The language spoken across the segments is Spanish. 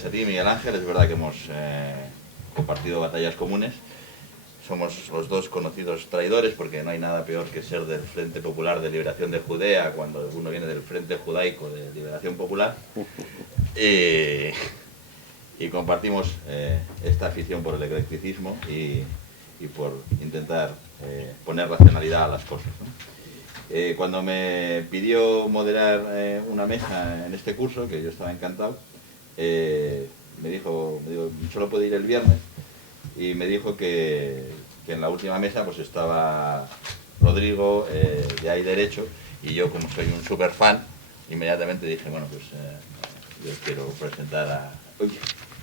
gracias a ti, Miguel Ángel. Es verdad que hemos compartido batallas comunes. Somos los dos conocidos traidores, porque no hay nada peor que ser del Frente Popular de Liberación de Judea cuando uno viene del Frente Judaico de Liberación Popular. Y compartimos esta afición por el eclecticismo y por intentar poner racionalidad a las cosas, ¿no? Cuando me pidió moderar una mesa en este curso, que yo estaba encantado, me dijo, solo puedo ir el viernes, y me dijo que en la última mesa pues estaba Rodrigo de Hay Derecho, y yo, como soy un super fan, inmediatamente dije, bueno, pues yo quiero presentar a... Uy,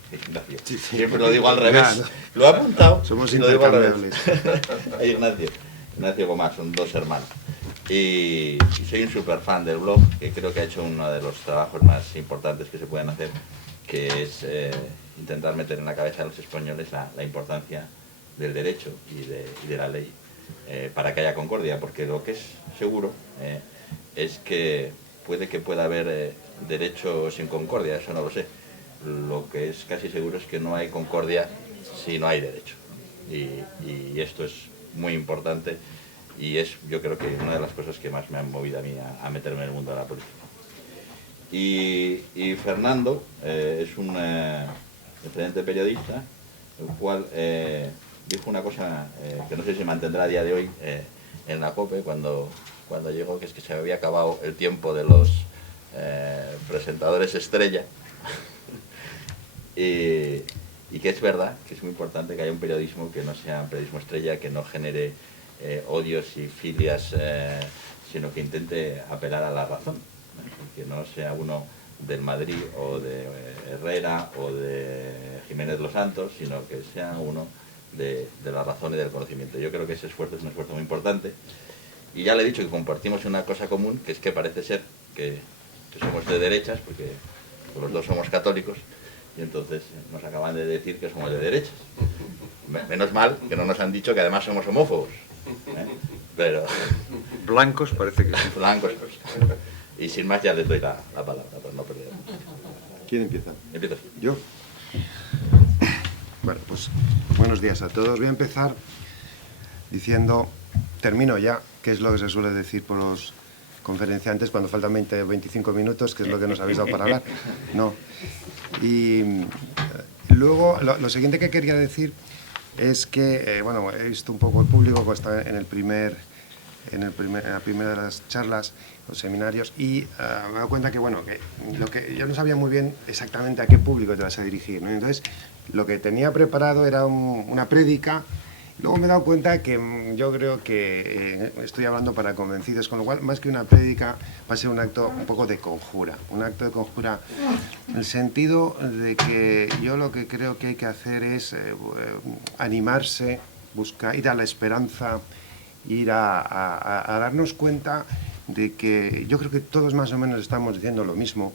Ignacio, sí. Siempre lo digo al revés, claro. Lo he apuntado, somos lo digo al revés. Ignacio Gomás, son dos hermanos. Y soy un super fan del blog, que creo que ha hecho uno de los trabajos más importantes que se pueden hacer, que es intentar meter en la cabeza de los españoles la importancia del derecho y de la ley para que haya concordia, porque lo que es seguro es que pueda haber derecho sin concordia, eso no lo sé. Lo que es casi seguro es que no hay concordia si no hay derecho. Y esto es muy importante y es, yo creo que una de las cosas que más me han movido a mí a meterme en el mundo de la política. Y Fernando es un excelente periodista, el cual dijo una cosa que no sé si mantendrá a día de hoy en la COPE cuando llegó, que es que se había acabado el tiempo de los presentadores estrella. Y que es verdad que es muy importante que haya un periodismo que no sea un periodismo estrella, que no genere odios y filias, sino que intente apelar a la razón, ¿no? Que no sea uno del Madrid o de Herrera o de Jiménez Los Santos, sino que sea uno de la razón y del conocimiento. Yo creo que ese esfuerzo es un esfuerzo muy importante. Y ya le he dicho que compartimos una cosa común, que es que parece ser que somos de derechas, porque los dos somos católicos, y entonces nos acaban de decir que somos de derechas. Menos mal que no nos han dicho que además somos homófobos, pero... Blancos parece que sí. Blancos. Y sin más ya les doy la palabra, para no perder. ¿Quién empieza? ¿Empiezas? ¿Yo? Bueno, pues buenos días a todos. Voy a empezar diciendo, termino ya, que es lo que se suele decir por los conferenciantes cuando faltan 20 o 25 minutos, que es lo que nos habéis dado para hablar. No. Y luego, lo siguiente que quería decir es que, bueno, he visto un poco el público que está en la primera de las charlas, los seminarios, y me he dado cuenta que, bueno, que yo no sabía muy bien exactamente a qué público te vas a dirigir, ¿no? Entonces, lo que tenía preparado era una prédica. Luego me he dado cuenta que yo creo que estoy hablando para convencidos, con lo cual, más que una prédica, va a ser un acto un poco de conjura. Un acto de conjura en el sentido de que yo lo que creo que hay que hacer es animarse, ir a la esperanza, ir a darnos cuenta de que yo creo que todos más o menos estamos diciendo lo mismo,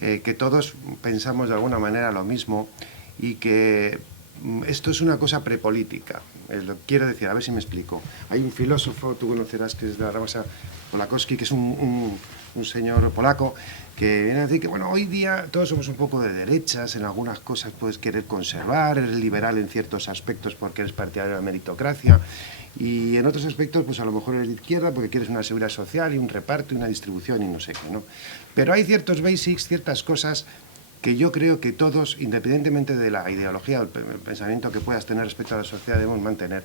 que todos pensamos de alguna manera lo mismo y que esto es una cosa prepolítica. Quiero decir, a ver si me explico. Hay un filósofo, tú conocerás, que es de la raza Polakowski, que es un señor polaco, que viene a decir que, bueno, hoy día todos somos un poco de derechas, en algunas cosas puedes querer conservar, eres liberal en ciertos aspectos porque eres partidario de la meritocracia, y en otros aspectos, pues a lo mejor eres de izquierda porque quieres una seguridad social y un reparto y una distribución y no sé qué, ¿no? Pero hay ciertos basics, ciertas cosas que yo creo que todos, independientemente de la ideología o el pensamiento que puedas tener respecto a la sociedad, debemos mantener.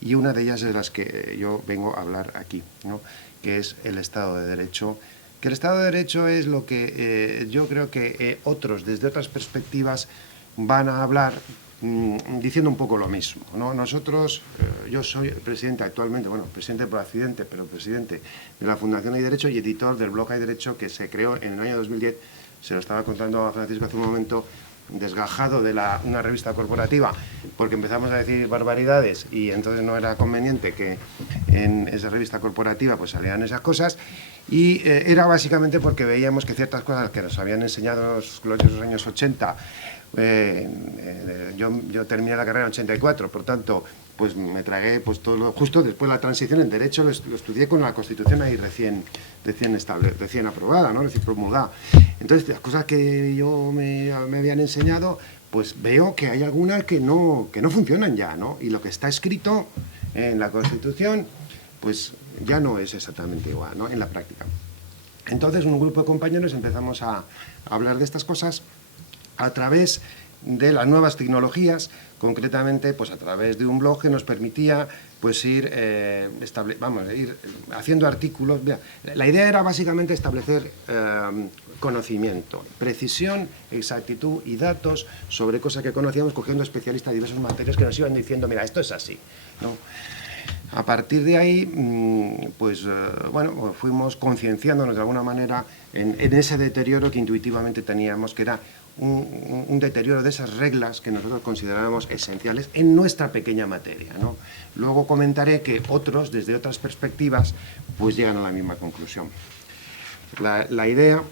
Y una de ellas es de las que yo vengo a hablar aquí, ¿no? Que es el Estado de Derecho. Que el Estado de Derecho es lo que yo creo que otros, desde otras perspectivas, van a hablar diciendo un poco lo mismo, ¿no? Nosotros, yo soy presidente actualmente, bueno, presidente por accidente, pero presidente de la Fundación Hay Derecho y editor del blog Hay Derecho, que se creó en el año 2010, se lo estaba contando a Francisco hace un momento, desgajado de una revista corporativa, porque empezamos a decir barbaridades y entonces no era conveniente que en esa revista corporativa pues salieran esas cosas, y era básicamente porque veíamos que ciertas cosas que nos habían enseñado los gloriosos años 80, yo terminé la carrera en 84, por tanto, pues me tragué pues todo justo después de la transición en Derecho, lo estudié con la Constitución ahí recién recién aprobada, ¿no? Recién promulgada. Entonces, las cosas que yo me habían enseñado, pues veo que hay algunas que no funcionan ya, ¿no? Y lo que está escrito en la Constitución, pues ya no es exactamente igual, ¿no? En la práctica. Entonces, un grupo de compañeros empezamos a hablar de estas cosas a través de las nuevas tecnologías, concretamente pues a través de un blog que nos permitía pues ir haciendo artículos. La idea era básicamente establecer conocimiento, precisión, exactitud y datos sobre cosas que conocíamos, cogiendo especialistas de diversas materias que nos iban diciendo, mira, esto es así, ¿no? A partir de ahí, pues bueno, fuimos concienciándonos de alguna manera en ese deterioro que intuitivamente teníamos, que era un deterioro de esas reglas que nosotros considerábamos esenciales en nuestra pequeña materia, ¿no? Luego comentaré que otros, desde otras perspectivas, pues llegan a la misma conclusión. La idea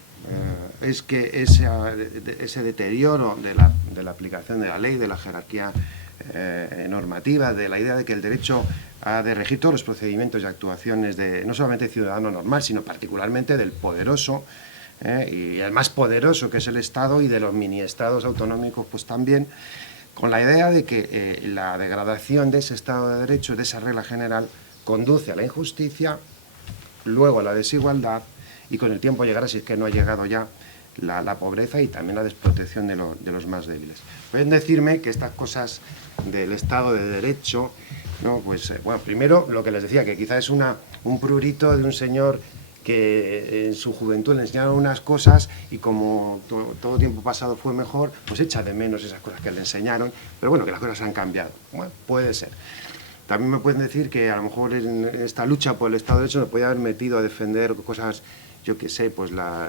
es que ese deterioro de la aplicación de la ley, de la jerarquía normativa, de la idea de que el derecho ha de regir todos los procedimientos y actuaciones de no solamente del ciudadano normal, sino particularmente del poderoso, y el más poderoso, que es el Estado, y de los mini-estados autonómicos, pues también, con la idea de que la degradación de ese Estado de Derecho, de esa regla general, conduce a la injusticia, luego a la desigualdad, y con el tiempo llegará, si es que no ha llegado ya, la pobreza y también la desprotección de los más débiles. Pueden decirme que estas cosas del Estado de Derecho, ¿no? Pues, bueno, primero, lo que les decía, que quizás es un prurito de un señor que en su juventud le enseñaron unas cosas y como todo tiempo pasado fue mejor, pues echa de menos esas cosas que le enseñaron, pero bueno, que las cosas han cambiado. Bueno, puede ser. También me pueden decir que a lo mejor en esta lucha por el Estado de Derecho me podía haber metido a defender cosas, yo qué sé, pues la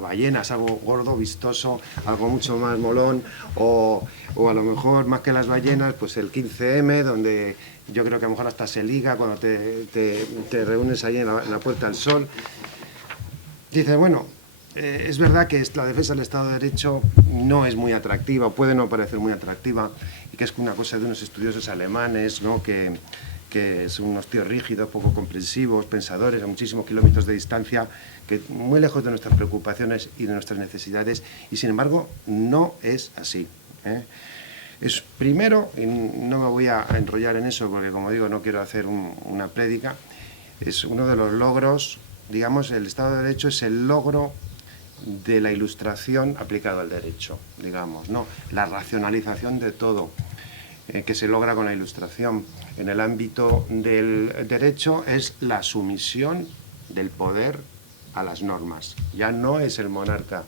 ballena es algo gordo, vistoso, algo mucho más molón, o a lo mejor más que las ballenas, pues el 15M, donde yo creo que a lo mejor hasta se liga cuando te reúnes ahí en la Puerta del Sol. Dice, bueno, es verdad que la defensa del Estado de Derecho no es muy atractiva, o puede no parecer muy atractiva, y que es una cosa de unos estudiosos alemanes, ¿no? que son unos tíos rígidos, poco comprensivos, pensadores a muchísimos kilómetros de distancia, que muy lejos de nuestras preocupaciones y de nuestras necesidades, y sin embargo no es así, ¿eh? Es primero, y no me voy a enrollar en eso porque, como digo, no quiero hacer una prédica, es uno de los logros, digamos, el Estado de Derecho es el logro de la Ilustración aplicado al derecho, digamos, ¿no? La racionalización de todo que se logra con la Ilustración en el ámbito del derecho es la sumisión del poder a las normas. Ya no es el monarca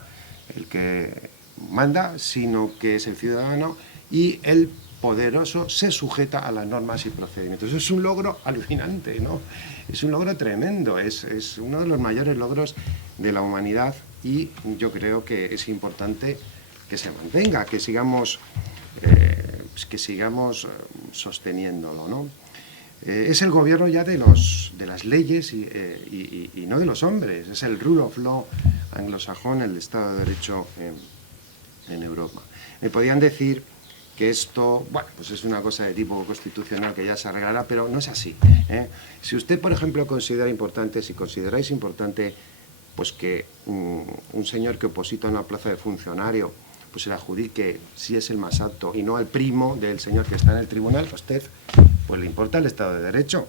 el que manda, sino que es el ciudadano, y el poderoso se sujeta a las normas y procedimientos. Eso es un logro alucinante, ¿no? Es un logro tremendo, es uno de los mayores logros de la humanidad, y yo creo que es importante que se mantenga, que sigamos sosteniéndolo, ¿no? Es el gobierno ya de las leyes y no de los hombres, es el rule of law anglosajón, el Estado de Derecho en Europa. Me podían decir que esto, bueno, pues es una cosa de tipo constitucional que ya se arreglará, pero no es así, ¿eh? Si usted, por ejemplo, si consideráis importante, pues que un señor que oposita a una plaza de funcionario, pues se le adjudique si es el más apto y no al primo del señor que está en el tribunal, a usted pues le importa el Estado de Derecho.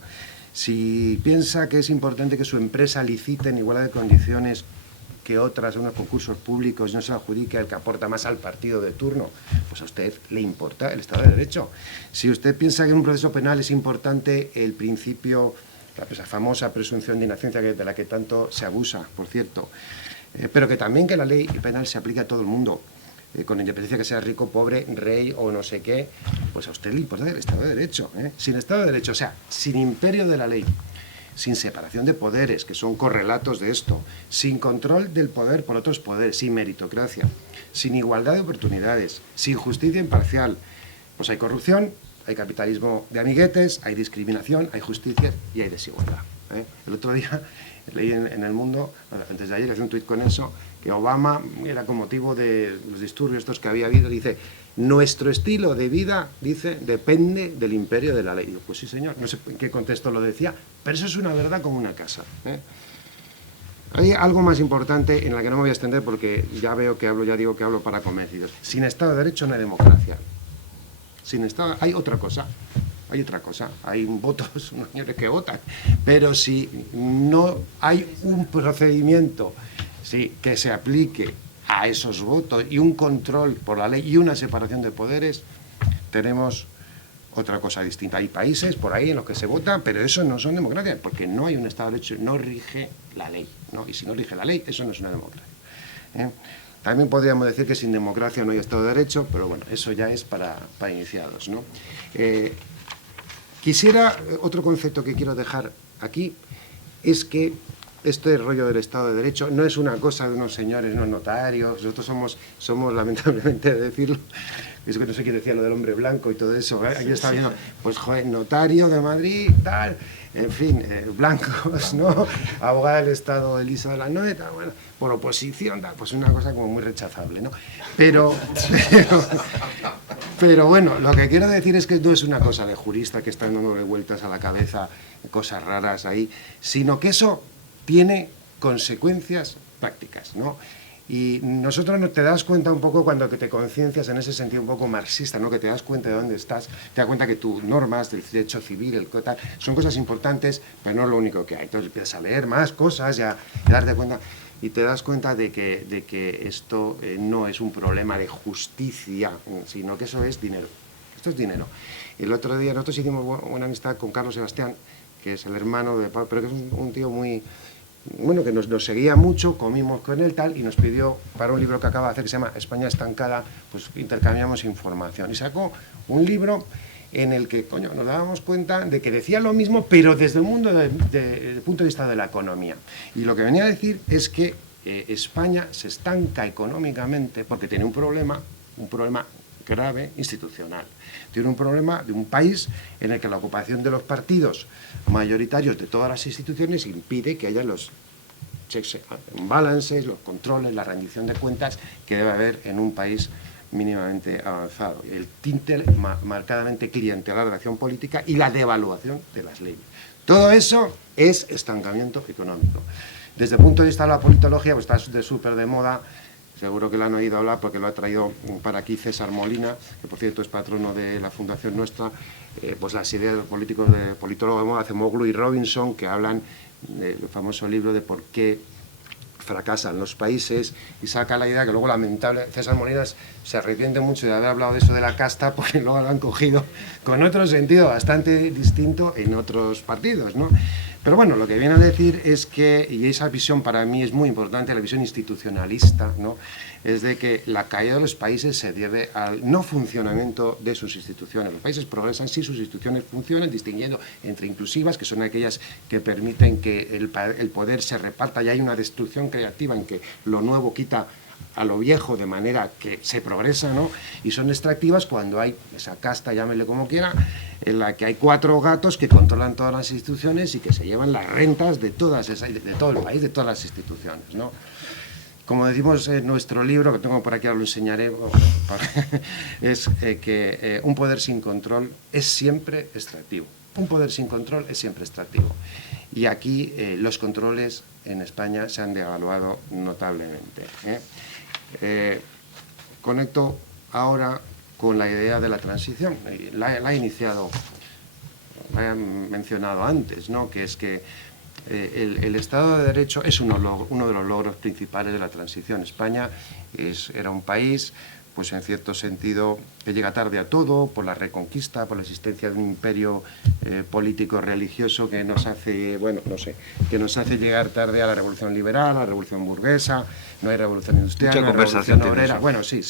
Si piensa que es importante que su empresa licite en igualdad de condiciones que otras, unos concursos públicos, no se adjudique al que aporta más al partido de turno, pues a usted le importa el Estado de Derecho. Si usted piensa que en un proceso penal es importante el principio, la famosa presunción de inocencia de la que tanto se abusa, por cierto, pero que también que la ley penal se aplique a todo el mundo, con independencia que sea rico, pobre, rey o no sé qué, pues a usted le importa el Estado de Derecho, ¿eh? Sin Estado de Derecho, o sea, sin imperio de la ley, sin separación de poderes, que son correlatos de esto, sin control del poder por otros poderes, sin meritocracia, sin igualdad de oportunidades, sin justicia imparcial, pues hay corrupción, hay capitalismo de amiguetes, hay discriminación, hay justicia y hay desigualdad, ¿eh? El otro día leí en El Mundo, antes de ayer, hice un tuit con eso, que Obama era con motivo de los disturbios estos que había habido, dice, nuestro estilo de vida, dice, depende del imperio de la ley. Digo, pues sí, señor, no sé en qué contexto lo decía, pero eso es una verdad como una casa, ¿eh? Hay algo más importante en la que no me voy a extender porque ya veo que hablo, ya digo que hablo para convencidos. Sin Estado de Derecho no hay democracia. Sin Estado hay otra cosa. Hay otra cosa. Hay votos, unos señores que votan. Pero si no hay un procedimiento, sí, que se aplique a esos votos y un control por la ley y una separación de poderes, tenemos otra cosa distinta. Hay países por ahí en los que se vota, pero eso no son democracias, porque no hay un Estado de Derecho, no rige la ley, ¿no? Y si no rige la ley, eso no es una democracia, ¿eh? También podríamos decir que sin democracia no hay Estado de Derecho, pero bueno, eso ya es para iniciados, ¿no? Otro concepto que quiero dejar aquí es que este rollo del Estado de Derecho no es una cosa de unos señores, unos notarios. Nosotros somos lamentablemente, de decirlo, eso que no sé quién decía lo del hombre blanco y todo eso, ¿eh? Aquí está viendo, pues joder, notario de Madrid, tal, en fin, blancos, ¿no? Abogada del Estado Elisa de la Noeta, bueno, por oposición, tal, pues una cosa como muy rechazable, ¿no? Pero bueno, lo que quiero decir es que no es una cosa de jurista que están dándole vueltas a la cabeza, cosas raras ahí, sino que eso tiene consecuencias prácticas, ¿no? Y nosotros te das cuenta un poco cuando que te conciencias en ese sentido un poco marxista, ¿no? Que te das cuenta de dónde estás, te das cuenta que tus normas del derecho civil, el tal, son cosas importantes, pero no es lo único que hay. Entonces empiezas a leer más cosas y a darte cuenta, y te das cuenta de que esto no es un problema de justicia, sino que eso es dinero. Esto es dinero. El otro día nosotros hicimos una amistad con Carlos Sebastián, que es el hermano de Pablo, pero que es un tío muy... bueno, que nos seguía mucho, comimos con él tal, y nos pidió para un libro que acaba de hacer que se llama España estancada, pues intercambiamos información. Y sacó un libro en el que, coño, nos dábamos cuenta de que decía lo mismo, pero desde el mundo del punto de vista de la economía. Y lo que venía a decir es que España se estanca económicamente porque tiene un problema grave institucional. Tiene un problema de un país en el que la ocupación de los partidos mayoritarios de todas las instituciones impide que haya los checks and balances, los controles, la rendición de cuentas que debe haber en un país mínimamente avanzado. El tinte marcadamente clientelar de la acción política y la devaluación de las leyes. Todo eso es estancamiento económico. Desde el punto de vista de la politología, pues está súper de moda. Seguro que lo han oído hablar porque lo ha traído para aquí César Molina, que por cierto es patrono de la fundación nuestra, pues las ideas de los políticos, de politólogos de moda, Acemoglu y Robinson, que hablan del famoso libro de por qué fracasan los países, y saca la idea que luego lamentable, César Molina se arrepiente mucho de haber hablado de eso de la casta, porque luego lo han cogido con otro sentido bastante distinto en otros partidos, ¿no? Pero bueno, lo que viene a decir es que, y esa visión para mí es muy importante, la visión institucionalista, ¿no? Es de que la caída de los países se debe al no funcionamiento de sus instituciones. Los países progresan si sus instituciones funcionan, distinguiendo entre inclusivas, que son aquellas que permiten que el poder se reparta, y hay una destrucción creativa en que lo nuevo quita a lo viejo, de manera que se progresa, ¿no? Y son extractivas cuando hay esa casta, llámele como quiera, en la que hay 4 gatos que controlan todas las instituciones y que se llevan las rentas de todo el país, de todas las instituciones, ¿no? Como decimos en nuestro libro, que tengo por aquí, ahora lo enseñaré, es que un poder sin control es siempre extractivo. Un poder sin control es siempre extractivo. Y aquí los controles en España se han devaluado notablemente, ¿eh? Conecto ahora con la idea de la transición. La he iniciado, la he mencionado antes, ¿no? Que es que el Estado de Derecho es uno de los logros principales de la transición. España era un país, pues en cierto sentido, que llega tarde a todo, por la reconquista, por la existencia de un imperio político religioso que nos hace, bueno, no sé, que nos hace llegar tarde a la revolución liberal, a la revolución burguesa. No hay revolución industrial, no hay revolución obrera. Bueno, sí,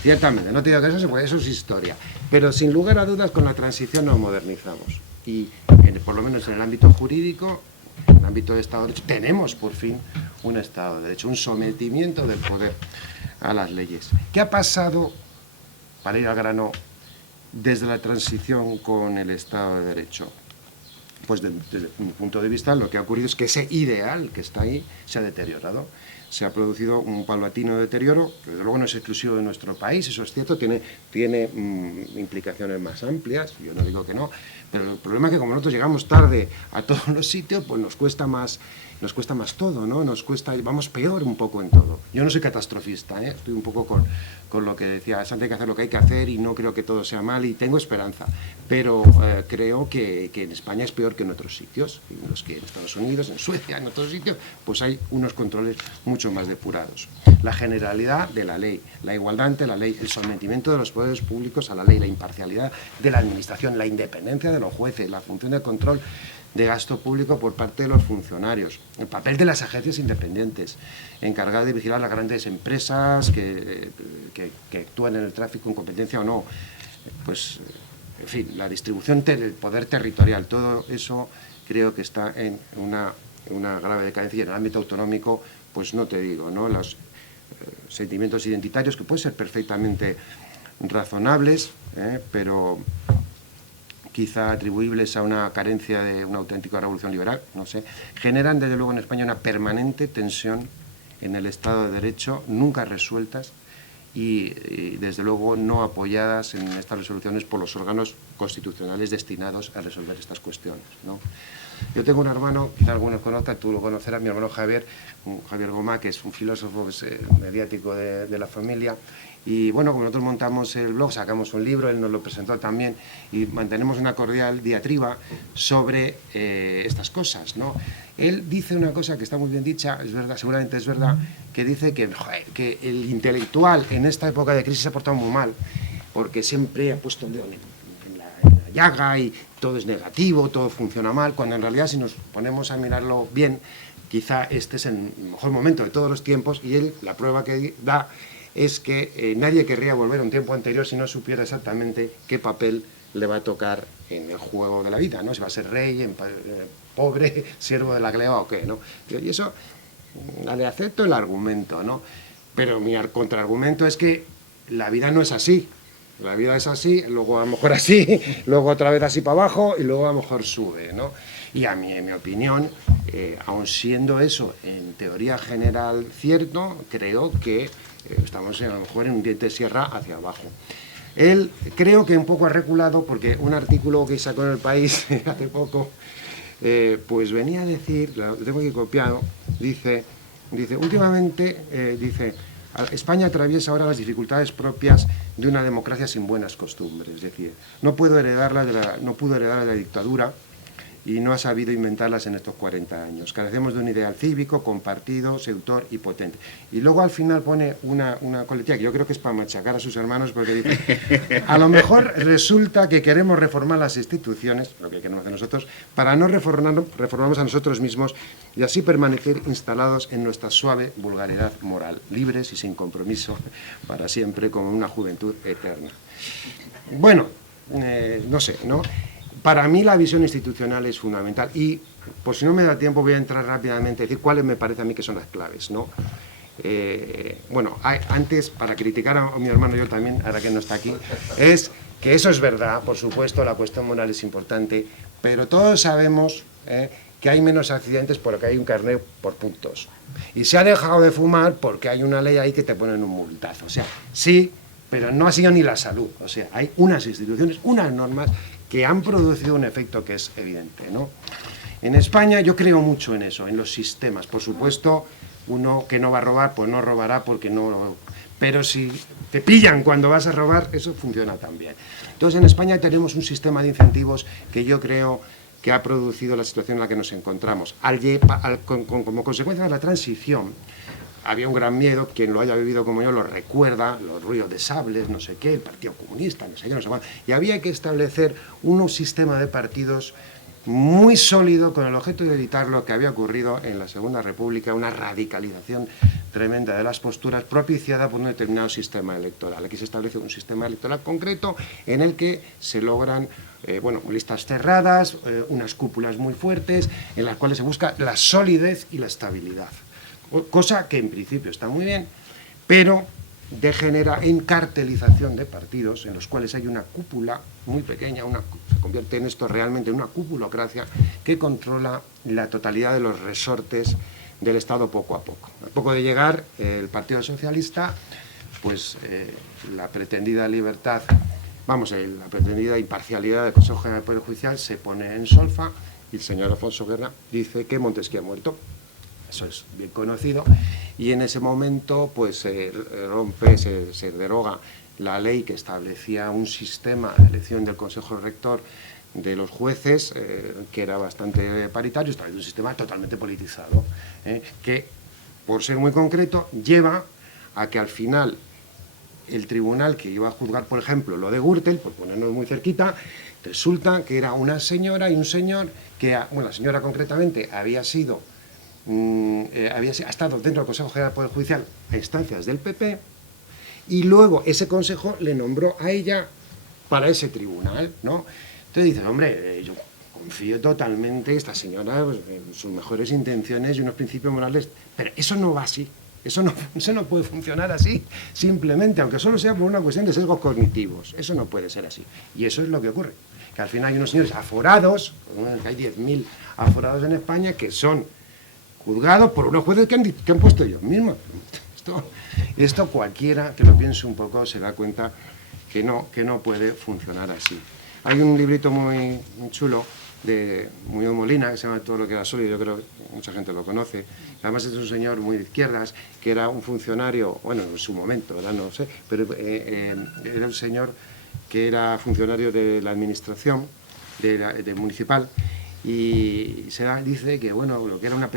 ciertamente, no te digo que eso es historia. Pero sin lugar a dudas, con la transición nos modernizamos. Y por lo menos en el ámbito jurídico, en el ámbito de Estado de Derecho, tenemos por fin un Estado de Derecho, un sometimiento del poder a las leyes. ¿Qué ha pasado, para ir al grano, desde la transición con el Estado de Derecho? Pues desde mi punto de vista lo que ha ocurrido es que ese ideal que está ahí se ha deteriorado. se ha producido un paulatino deterioro, que desde luego no es exclusivo de nuestro país, eso es cierto, tiene implicaciones más amplias, yo no digo que no, pero el problema es que como nosotros llegamos tarde a todos los sitios, pues nos cuesta más todo, ¿no? Vamos peor un poco en todo. Yo no soy catastrofista, ¿eh? Estoy un poco con lo que decía Santi, hay que hacer lo que hay que hacer y no creo que todo sea mal y tengo esperanza, pero creo que en España es peor que en otros sitios, en los que en Estados Unidos, en Suecia, en otros sitios, pues hay unos controles mucho más depurados. La generalidad de la ley, la igualdad ante la ley, el sometimiento de los poderes públicos a la ley, la imparcialidad de la administración, la independencia de los jueces, la función de control de gasto público por parte de los funcionarios, el papel de las agencias independientes, encargadas de vigilar las grandes empresas que actúan en el tráfico en competencia o no, pues, en fin, la distribución del poder territorial, todo eso creo que está en una grave decadencia y en el ámbito autonómico, pues no te digo, ¿no? Los sentimientos identitarios que pueden ser perfectamente razonables, pero quizá atribuibles a una carencia de una auténtica revolución liberal, no sé, generan desde luego en España una permanente tensión en el Estado de Derecho, nunca resueltas y desde luego no apoyadas en estas resoluciones por los órganos constitucionales destinados a resolver estas cuestiones, ¿no? Yo tengo un hermano, quizá algunos conozcan, tú lo conocerás, mi hermano Javier, Javier Gomá, que es un filósofo mediático de la familia, y bueno, como nosotros montamos el blog, sacamos un libro, él nos lo presentó también, y mantenemos una cordial diatriba sobre estas cosas, ¿no? Él dice una cosa que está muy bien dicha, es verdad, seguramente es verdad, que dice que el intelectual en esta época de crisis se ha portado muy mal, porque siempre ha puesto el dedo en la llaga y todo es negativo, todo funciona mal, cuando en realidad si nos ponemos a mirarlo bien, quizá este es el mejor momento de todos los tiempos y él, la prueba que da es que nadie querría volver a un tiempo anterior si no supiera exactamente qué papel le va a tocar en el juego de la vida, ¿no? Si va a ser rey, pobre, siervo de la gleba o qué, ¿no? Y eso, le acepto el argumento, ¿no? Pero mi contraargumento es que la vida no es así. La vida es así, luego a lo mejor así, luego otra vez así para abajo y luego a lo mejor sube, ¿no? Y a mí, en mi opinión, aun siendo eso en teoría general cierto, creo que estamos a lo mejor en un diente de sierra hacia abajo. Él creo que un poco ha reculado porque un artículo que sacó en El País hace poco, pues venía a decir, lo tengo aquí copiado, dice últimamente, España atraviesa ahora las dificultades propias de una democracia sin buenas costumbres, es decir, no pudo heredar la dictadura y no ha sabido inventarlas en estos 40 años. Carecemos de un ideal cívico, compartido, seductor y potente. Y luego al final pone una coletilla que yo creo que es para machacar a sus hermanos, porque dice, a lo mejor resulta que queremos reformar las instituciones, lo que queremos hacer nosotros, para no reformarnos a nosotros mismos y así permanecer instalados en nuestra suave vulgaridad moral, libres y sin compromiso para siempre, como una juventud eterna. Bueno, no sé, ¿no? Para mí la visión institucional es fundamental y, por si no me da tiempo, voy a entrar rápidamente a decir cuáles me parece a mí que son las claves, ¿no? Bueno, antes, para criticar a mi hermano, yo también, ahora que no está aquí, es que eso es verdad, por supuesto, la cuestión moral es importante, pero todos sabemos que hay menos accidentes porque hay un carnet por puntos. Y se ha dejado de fumar porque hay una ley ahí que te ponen un multazo. O sea, sí, pero no ha sido ni la salud. O sea, hay unas instituciones, unas normas que han producido un efecto que es evidente, ¿no? En España yo creo mucho en eso, en los sistemas. Por supuesto, uno que no va a robar, pues no robará porque no... Pero si te pillan cuando vas a robar, eso funciona también. Entonces, en España tenemos un sistema de incentivos que yo creo que ha producido la situación en la que nos encontramos. Como consecuencia de la transición, había un gran miedo, quien lo haya vivido como yo lo recuerda, los ruidos de sables, no sé qué, el Partido Comunista, no sé qué, no sé cuál. Y había que establecer un sistema de partidos muy sólido con el objeto de evitar lo que había ocurrido en la Segunda República, una radicalización tremenda de las posturas propiciada por un determinado sistema electoral. Aquí se establece un sistema electoral concreto en el que se logran listas cerradas, unas cúpulas muy fuertes, en las cuales se busca la solidez y la estabilidad. Cosa que en principio está muy bien, pero degenera en cartelización de partidos en los cuales hay una cúpula muy pequeña, se convierte en esto realmente en una cupulocracia que controla la totalidad de los resortes del Estado poco a poco. A poco de llegar el Partido Socialista, pues la pretendida libertad, la pretendida imparcialidad del Consejo General del Poder Judicial se pone en solfa y el señor Alfonso Guerra dice que Montesquieu ha muerto. Eso es bien conocido, y en ese momento pues se deroga la ley que establecía un sistema de elección del Consejo Rector de los jueces, que era bastante paritario, establecía un sistema totalmente politizado, que, por ser muy concreto, lleva a que al final el tribunal que iba a juzgar, por ejemplo, lo de Gürtel, por ponernos muy cerquita, resulta que era una señora y un señor que, bueno, la señora concretamente había estado dentro del Consejo General del Poder Judicial a instancias del PP, y luego ese consejo le nombró a ella para ese tribunal, ¿no? Entonces dices, hombre, yo confío totalmente en esta señora, pues, en sus mejores intenciones y unos principios morales, pero eso no va así, eso no puede funcionar así, simplemente, aunque solo sea por una cuestión de sesgos cognitivos, eso no puede ser así, y eso es lo que ocurre, que al final hay unos señores aforados, que hay 10.000 aforados en España, que son juzgados por unos jueces que han puesto ellos mismos. Esto cualquiera que lo piense un poco se da cuenta que no puede funcionar así. Hay un librito muy chulo de Muñoz Molina que se llama Todo lo que era sólido, yo creo que mucha gente lo conoce. Además es un señor muy de izquierdas, que era un funcionario, bueno, en su momento, ¿verdad? No sé, pero era un señor que era funcionario de la administración de municipal, y dice que, bueno, lo que era una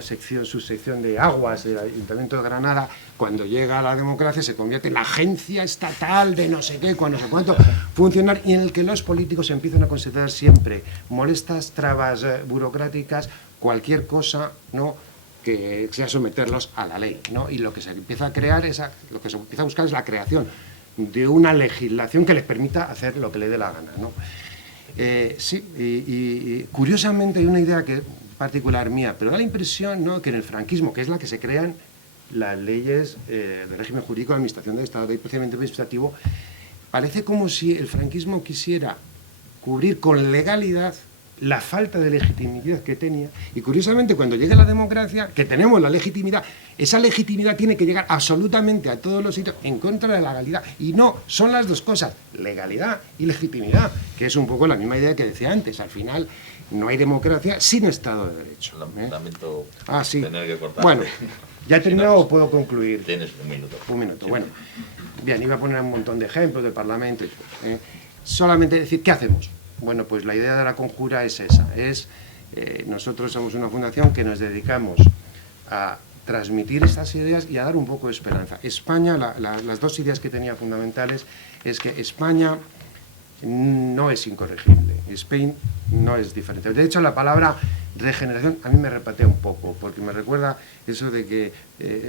subsección de aguas del Ayuntamiento de Granada, cuando llega a la democracia se convierte en la agencia estatal de no sé qué, no sé cuánto, funcionar, y en el que los políticos empiezan a considerar siempre molestas, trabas burocráticas, cualquier cosa, ¿no?, que sea someterlos a la ley, ¿no? Y lo que se empieza a crear lo que se empieza a buscar es la creación de una legislación que les permita hacer lo que le dé la gana, ¿no? Sí, y curiosamente hay una idea que es particular mía, pero da la impresión, ¿no?, que en el franquismo, que es la que se crean las leyes de régimen jurídico de administración del Estado y procedimiento administrativo, parece como si el franquismo quisiera cubrir con legalidad la falta de legitimidad que tenía, y curiosamente cuando llega la democracia, que tenemos la legitimidad, esa legitimidad tiene que llegar absolutamente a todos los sitios en contra de la legalidad, y no, son las dos cosas, legalidad y legitimidad, que es un poco la misma idea que decía antes. Al final no hay democracia sin Estado de Derecho. Lamento sí. tener que cortar. Bueno, ¿ya he terminado o puedo concluir? Tienes un minuto. Un minuto, Sí. Bueno. Bien, iba a poner un montón de ejemplos del Parlamento. Solamente decir, ¿qué hacemos? Bueno, pues la idea de la conjura es esa. Nosotros somos una fundación que nos dedicamos a transmitir estas ideas y a dar un poco de esperanza. España, las dos ideas que tenía fundamentales es que España no es incorregible, Spain no es diferente. De hecho, la palabra regeneración a mí me repatea un poco, porque me recuerda eso de que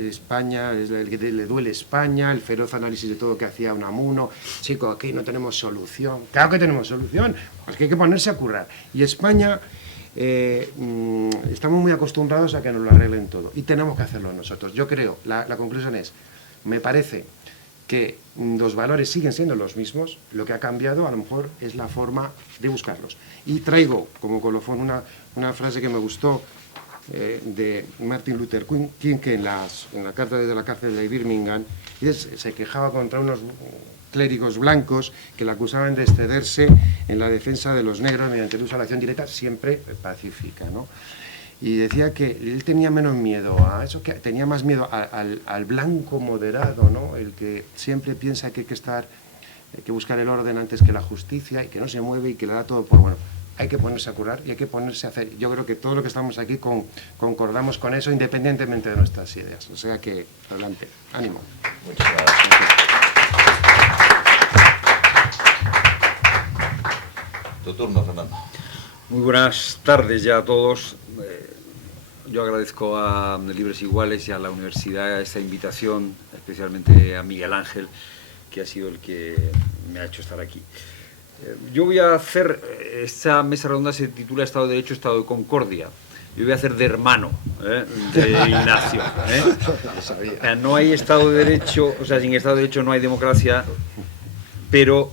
España, es el que le duele España, el feroz análisis de todo lo que hacía Unamuno. Chico, aquí no tenemos solución. Claro que tenemos solución, pues que hay que ponerse a currar. Y España, estamos muy acostumbrados a que nos lo arreglen todo, y tenemos que hacerlo nosotros. Yo creo, la conclusión es, me parece que los valores siguen siendo los mismos, lo que ha cambiado a lo mejor es la forma de buscarlos. Y traigo como colofón una frase que me gustó de Martin Luther King, que en la carta desde la cárcel de Birmingham se quejaba contra unos clérigos blancos que le acusaban de excederse en la defensa de los negros mediante el uso de la acción directa, siempre pacífica, ¿no? Y decía que él tenía menos miedo a eso, que tenía más miedo al blanco moderado, ¿no?, el que siempre piensa que hay que buscar el orden antes que la justicia, y que no se mueve y que le da todo por bueno. Hay que ponerse a curar y hay que ponerse a hacer. Yo creo que todo lo que estamos aquí concordamos con eso, independientemente de nuestras ideas. O sea que, adelante, ánimo. Muchas gracias. Tu turno, Fernando. Muy buenas tardes ya a todos. Yo agradezco a Libres Iguales y a la universidad esta invitación, especialmente a Miguel Ángel, que ha sido el que me ha hecho estar aquí. Yo voy a hacer, esta mesa redonda se titula Estado de Derecho, Estado de Concordia. Yo voy a hacer de hermano de Ignacio. No hay Estado de Derecho, o sea, sin Estado de Derecho no hay democracia, pero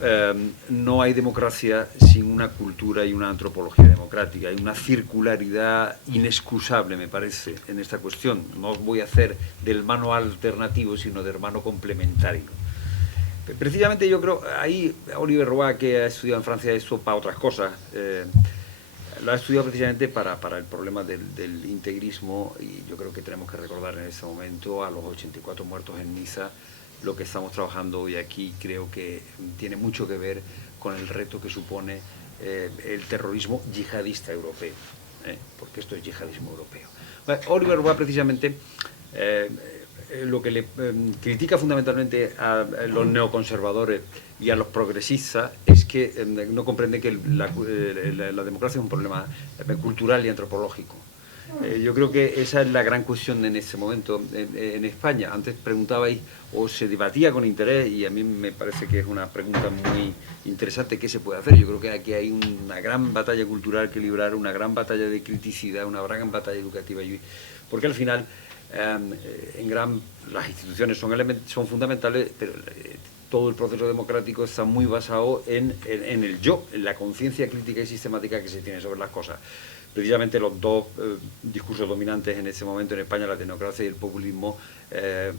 no hay democracia sin una cultura y una antropología democrática. Hay una circularidad inexcusable, me parece, en esta cuestión. No voy a hacer del hermano alternativo, sino de hermano complementario. Precisamente yo creo, ahí Oliver Roy, que ha estudiado en Francia eso para otras cosas, lo ha estudiado precisamente para el problema del integrismo, y yo creo que tenemos que recordar en este momento a los 84 muertos en Niza. Lo que estamos trabajando hoy aquí creo que tiene mucho que ver con el reto que supone el terrorismo yihadista europeo, porque esto es yihadismo europeo. Bueno, Oliver Roy precisamente lo que le critica fundamentalmente a los neoconservadores y a los progresistas es que no comprende que la democracia es un problema cultural y antropológico. Yo creo que esa es la gran cuestión en este momento en España. Antes preguntabais o se debatía con interés, y a mí me parece que es una pregunta muy interesante: ¿qué se puede hacer? Yo creo que aquí hay una gran batalla cultural que librar, una gran batalla de criticidad, una gran batalla educativa, porque al final las instituciones son fundamentales, pero todo el proceso democrático está muy basado en el yo, en la conciencia crítica y sistemática que se tiene sobre las cosas. Precisamente los dos discursos dominantes en este momento en España, la tecnocracia y el populismo,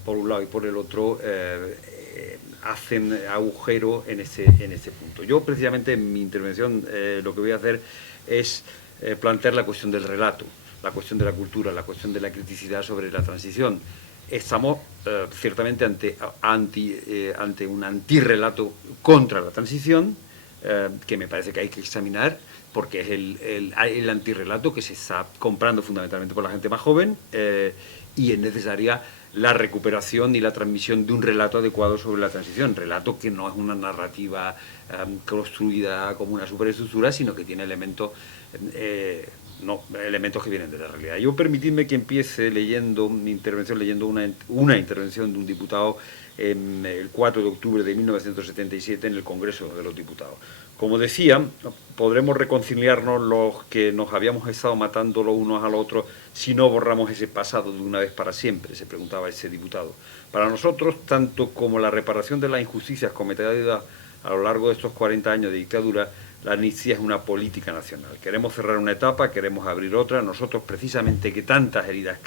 por un lado y por el otro, hacen agujero en este punto. Yo precisamente en mi intervención lo que voy a hacer es plantear la cuestión del relato, la cuestión de la cultura, la cuestión de la criticidad sobre la transición. Estamos ciertamente ante un antirrelato contra la transición, que me parece que hay que examinar, porque es el antirrelato que se está comprando fundamentalmente por la gente más joven, y es necesaria la recuperación y la transmisión de un relato adecuado sobre la transición, relato que no es una narrativa construida como una superestructura, sino que tiene elementos que vienen de la realidad. Yo permitidme que empiece leyendo mi intervención, leyendo una intervención de un diputado el 4 de octubre de 1977 en el Congreso de los Diputados. Como decía, podremos reconciliarnos los que nos habíamos estado matando los unos a los otros si no borramos ese pasado de una vez para siempre, se preguntaba ese diputado. Para nosotros, tanto como la reparación de las injusticias cometidas a lo largo de estos 40 años de dictadura, la amnistía es una política nacional. Queremos cerrar una etapa, queremos abrir otra. Nosotros, precisamente, que tantas heridas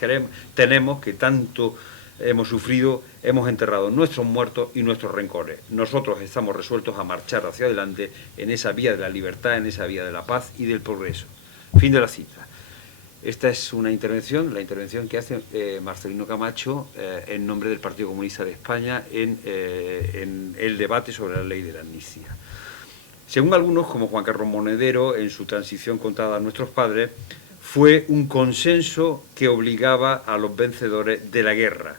tenemos, que tanto hemos sufrido, hemos enterrado nuestros muertos y nuestros rencores. Nosotros estamos resueltos a marchar hacia adelante en esa vía de la libertad, en esa vía de la paz y del progreso. Fin de la cita. Esta es una intervención, la intervención que hace Marcelino Camacho en nombre del Partido Comunista de España en el debate sobre la ley de la amnistía. Según algunos, como Juan Carlos Monedero, en su Transición contada a nuestros padres, fue un consenso que obligaba a los vencedores de la guerra.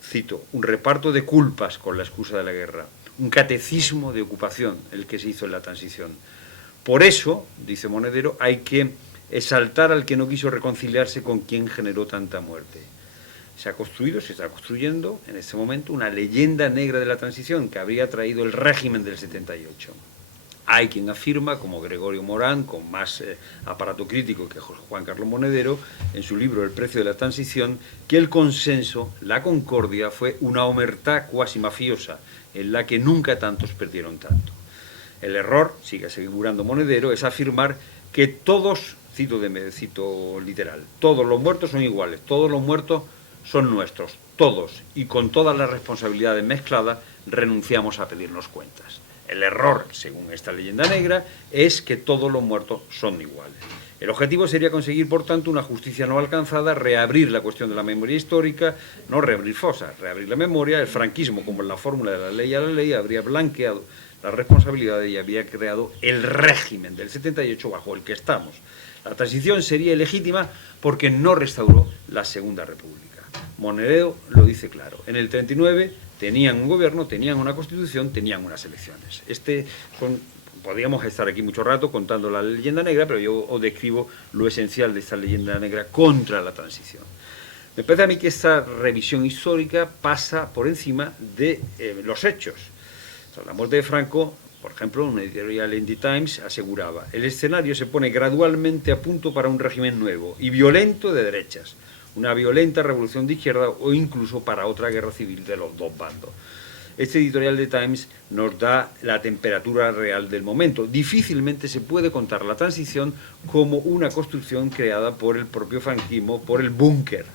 Cito: un reparto de culpas con la excusa de la guerra, un catecismo de ocupación, el que se hizo en la transición. Por eso, dice Monedero, hay que exaltar al que no quiso reconciliarse con quien generó tanta muerte. Se está construyendo en este momento una leyenda negra de la transición que habría traído el régimen del 78. Hay quien afirma, como Gregorio Morán, con más aparato crítico que Juan Carlos Monedero, en su libro El precio de la transición, que el consenso, la concordia, fue una omertá cuasi mafiosa, en la que nunca tantos perdieron tanto. El error, sigue asegurando Monedero, es afirmar que todos, cito literal, todos los muertos son iguales, todos los muertos son nuestros, todos, y con todas las responsabilidades mezcladas, renunciamos a pedirnos cuentas. El error, según esta leyenda negra, es que todos los muertos son iguales. El objetivo sería conseguir, por tanto, una justicia no alcanzada, reabrir la cuestión de la memoria histórica, no reabrir fosas, reabrir la memoria. El franquismo, como en la fórmula de la ley a la ley, habría blanqueado las responsabilidades y habría creado el régimen del 78 bajo el que estamos. La transición sería ilegítima porque no restauró la Segunda República. Monedero lo dice claro. En el 39 tenían un gobierno, tenían una constitución, tenían unas elecciones. Podríamos estar aquí mucho rato contando la leyenda negra, pero yo os describo lo esencial de esta leyenda negra contra la transición. Me parece a mí que esta revisión histórica pasa por encima de los hechos. Tras la muerte de Franco, por ejemplo, un editorial en The Times aseguraba: el escenario se pone gradualmente a punto para un régimen nuevo y violento de derechas, una violenta revolución de izquierda o incluso para otra guerra civil de los dos bandos. este editorial de Times nos da la temperatura real del momento. Difícilmente se puede contar la transición como una construcción creada por el propio franquismo, por el búnker.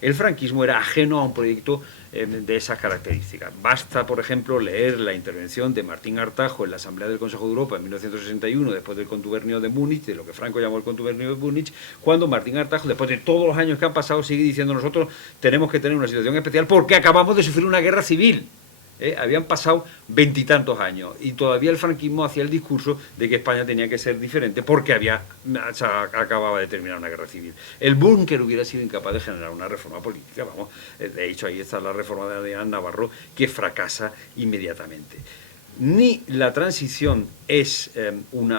El franquismo era ajeno a un proyecto de esas características. Basta, por ejemplo, leer la intervención de Martín Artajo en la Asamblea del Consejo de Europa en 1961, después del contubernio de Múnich, de lo que Franco llamó el contubernio de Múnich, cuando Martín Artajo, después de todos los años que han pasado, sigue diciendo: nosotros tenemos que tener una situación especial porque acabamos de sufrir una guerra civil. Habían pasado 20 y tantos años y todavía el franquismo hacía el discurso de que España tenía que ser diferente porque acababa de terminar una guerra civil. El búnker hubiera sido incapaz de generar una reforma política, vamos. De hecho, ahí está la reforma de Adrián Navarro, que fracasa inmediatamente. Ni la transición es un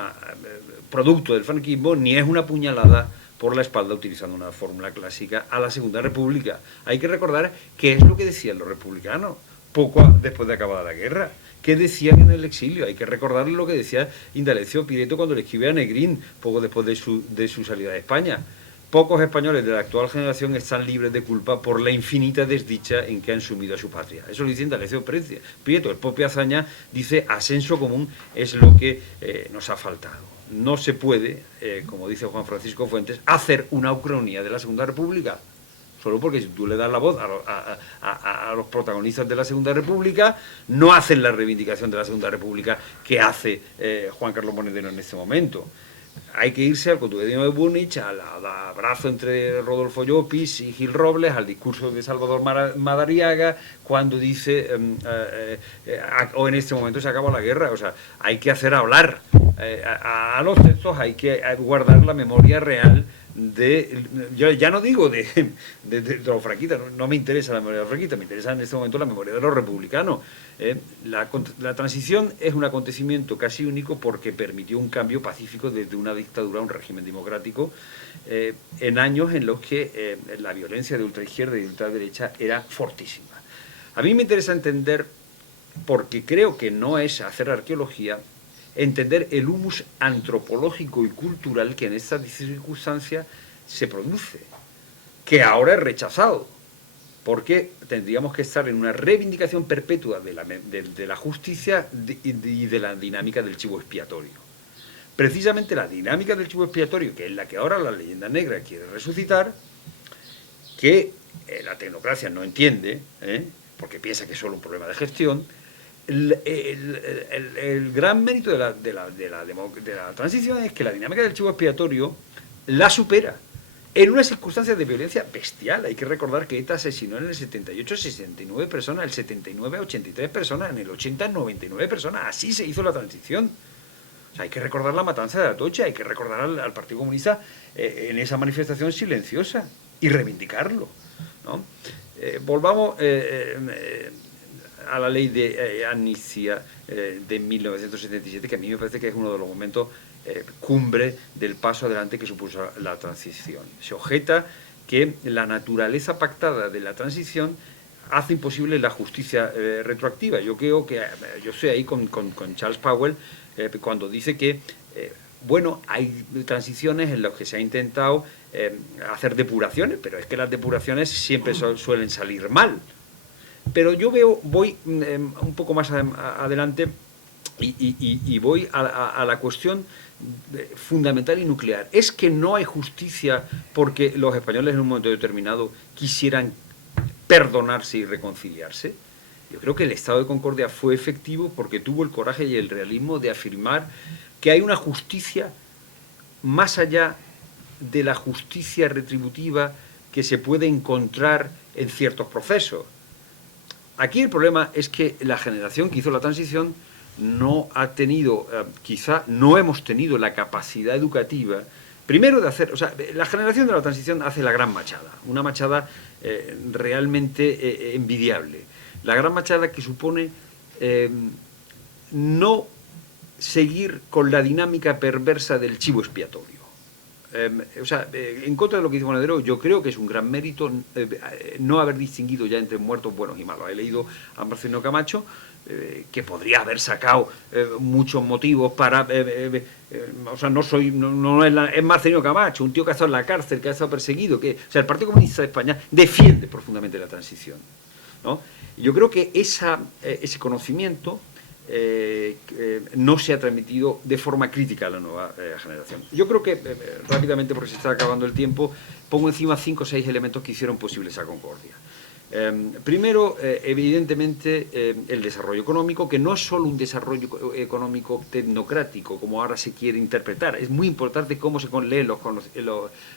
producto del franquismo, ni es una puñalada por la espalda, utilizando una fórmula clásica, a la Segunda República. Hay que recordar qué es lo que decían los republicanos poco después de acabada la guerra. ¿Qué decían en el exilio? Hay que recordar lo que decía Indalecio Pireto cuando le escribía a Negrín, poco después de su salida de España. Pocos españoles de la actual generación están libres de culpa por la infinita desdicha en que han sumido a su patria. Eso lo dice Indalecio Prieto. El propio Azaña dice: ascenso común es lo que nos ha faltado. No se puede, como dice Juan Francisco Fuentes, hacer una ucronía de la Segunda República. Solo porque si tú le das la voz a los protagonistas de la Segunda República, no hacen la reivindicación de la Segunda República que hace Juan Carlos Monedero en este momento. Hay que irse al contubernio de Múnich, al abrazo entre Rodolfo Llopis y Gil Robles, al discurso de Salvador Madariaga, cuando dice o en este momento se acaba la guerra. O sea, hay que hacer hablar a los textos, hay que guardar la memoria real yo ya no digo de los franquistas, no me interesa la memoria de los franquistas, me interesa en este momento la memoria de los republicanos. La transición es un acontecimiento casi único porque permitió un cambio pacífico desde una dictadura a un régimen democrático, en años en los que la violencia de ultraizquierda y de ultraderecha era fortísima. A mí me interesa entender, porque creo que no es hacer arqueología, entender el humus antropológico y cultural que en esta circunstancia se produce, que ahora es rechazado, porque tendríamos que estar en una reivindicación perpetua de la justicia y de la dinámica del chivo expiatorio. Precisamente la dinámica del chivo expiatorio, que es la que ahora la leyenda negra quiere resucitar, que la tecnocracia no entiende, porque piensa que es solo un problema de gestión. El gran mérito de la transición es que la dinámica del chivo expiatorio la supera en unas circunstancias de violencia bestial. Hay que recordar que ETA asesinó en el 78 a 69 personas, en el 79 a 83 personas, en el 80 a 99 personas. Así se hizo la transición. O sea, hay que recordar la matanza de Atocha, hay que recordar al Partido Comunista en esa manifestación silenciosa y reivindicarlo, ¿no? Volvamos a la ley de amnistía de 1977, que a mí me parece que es uno de los momentos cumbre del paso adelante que supuso la transición. Se objeta que la naturaleza pactada de la transición hace imposible la justicia retroactiva. Yo creo que yo estoy ahí con Charles Powell cuando dice que bueno, hay transiciones en las que se ha intentado hacer depuraciones, pero es que las depuraciones siempre suelen salir mal. Pero yo voy un poco más adelante y voy a la cuestión fundamental y nuclear. Es que no hay justicia porque los españoles en un momento determinado quisieran perdonarse y reconciliarse. Yo creo que el estado de concordia fue efectivo porque tuvo el coraje y el realismo de afirmar que hay una justicia más allá de la justicia retributiva que se puede encontrar en ciertos procesos. Aquí el problema es que la generación que hizo la transición no ha tenido, quizá no hemos tenido la capacidad educativa, primero de hacer, o sea, la generación de la transición hace la Gran Machada, una machada realmente envidiable. La Gran Machada que supone no seguir con la dinámica perversa del chivo expiatorio. O sea, en contra de lo que dice Monedero, yo creo que es un gran mérito no haber distinguido ya entre muertos buenos y malos. He leído a Marcelino Camacho, que podría haber sacado muchos motivos para... o sea, no es Marcelino Camacho, un tío que ha estado en la cárcel, que ha estado perseguido. O sea, el Partido Comunista de España defiende profundamente la transición. ¿no? Yo creo que ese conocimiento no se ha transmitido de forma crítica a la nueva generación. Yo creo que, rápidamente, porque se está acabando el tiempo, pongo encima 5 o 6 elementos que hicieron posible esa concordia. Primero, evidentemente, el desarrollo económico, que no es solo un desarrollo económico tecnocrático, como ahora se quiere interpretar. Es muy importante cómo se leen los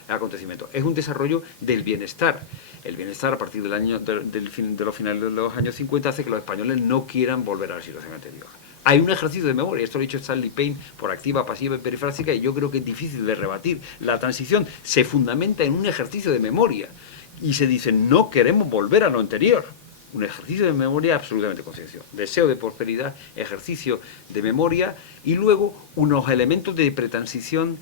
acontecimientos. Es un desarrollo del bienestar. El bienestar, a partir de los finales de los años 50, hace que los españoles no quieran volver a la situación anterior. Hay un ejercicio de memoria, esto lo ha dicho Stanley Payne, por activa, pasiva y perifrásica, y yo creo que es difícil de rebatir. La transición se fundamenta en un ejercicio de memoria. Y se dice, no queremos volver a lo anterior. Un ejercicio de memoria absolutamente consciencia. Deseo de prosperidad, ejercicio de memoria, y luego unos elementos de pretransición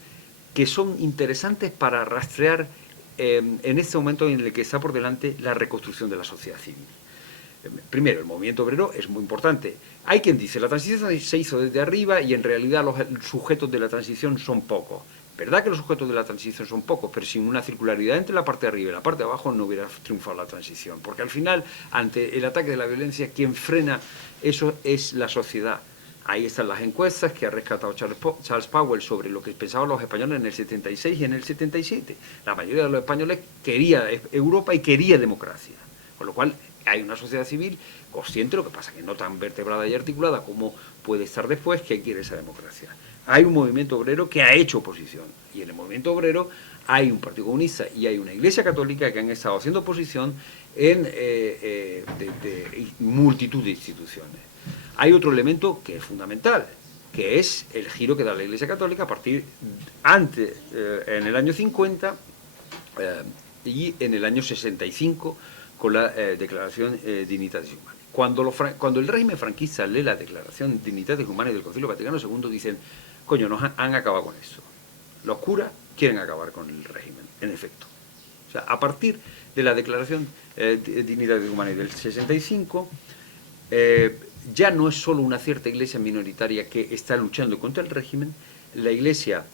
que son interesantes para rastrear en este momento en el que está por delante la reconstrucción de la sociedad civil. Primero, el movimiento obrero es muy importante. Hay quien dice, la transición se hizo desde arriba y en realidad los sujetos de la transición son pocos. Verdad que los sujetos de la transición son pocos, pero sin una circularidad entre la parte de arriba y la parte de abajo no hubiera triunfado la transición, porque al final, ante el ataque de la violencia, quien frena eso es la sociedad. Ahí están las encuestas que ha rescatado Charles Powell sobre lo que pensaban los españoles en el 76 y en el 77. La mayoría de los españoles quería Europa y quería democracia, con lo cual hay una sociedad civil consciente, lo que pasa que no tan vertebrada y articulada como puede estar después, que quiere esa democracia. Hay un movimiento obrero que ha hecho oposición, y en el movimiento obrero hay un Partido Comunista y hay una Iglesia Católica que han estado haciendo oposición en multitud de instituciones. Hay otro elemento que es fundamental, que es el giro que da la Iglesia Católica a partir, en el año 50 y en el año 65 con la Declaración Dignitatis Humanae. Cuando el régimen franquista lee la Declaración Dignitatis Humanae del Concilio Vaticano II, dicen, coño, nos han acabado con eso. Los curas quieren acabar con el régimen, en efecto. O sea, a partir de la Declaración Dignitatis Humanae del 65, ya no es solo una cierta iglesia minoritaria que está luchando contra el régimen, la iglesia,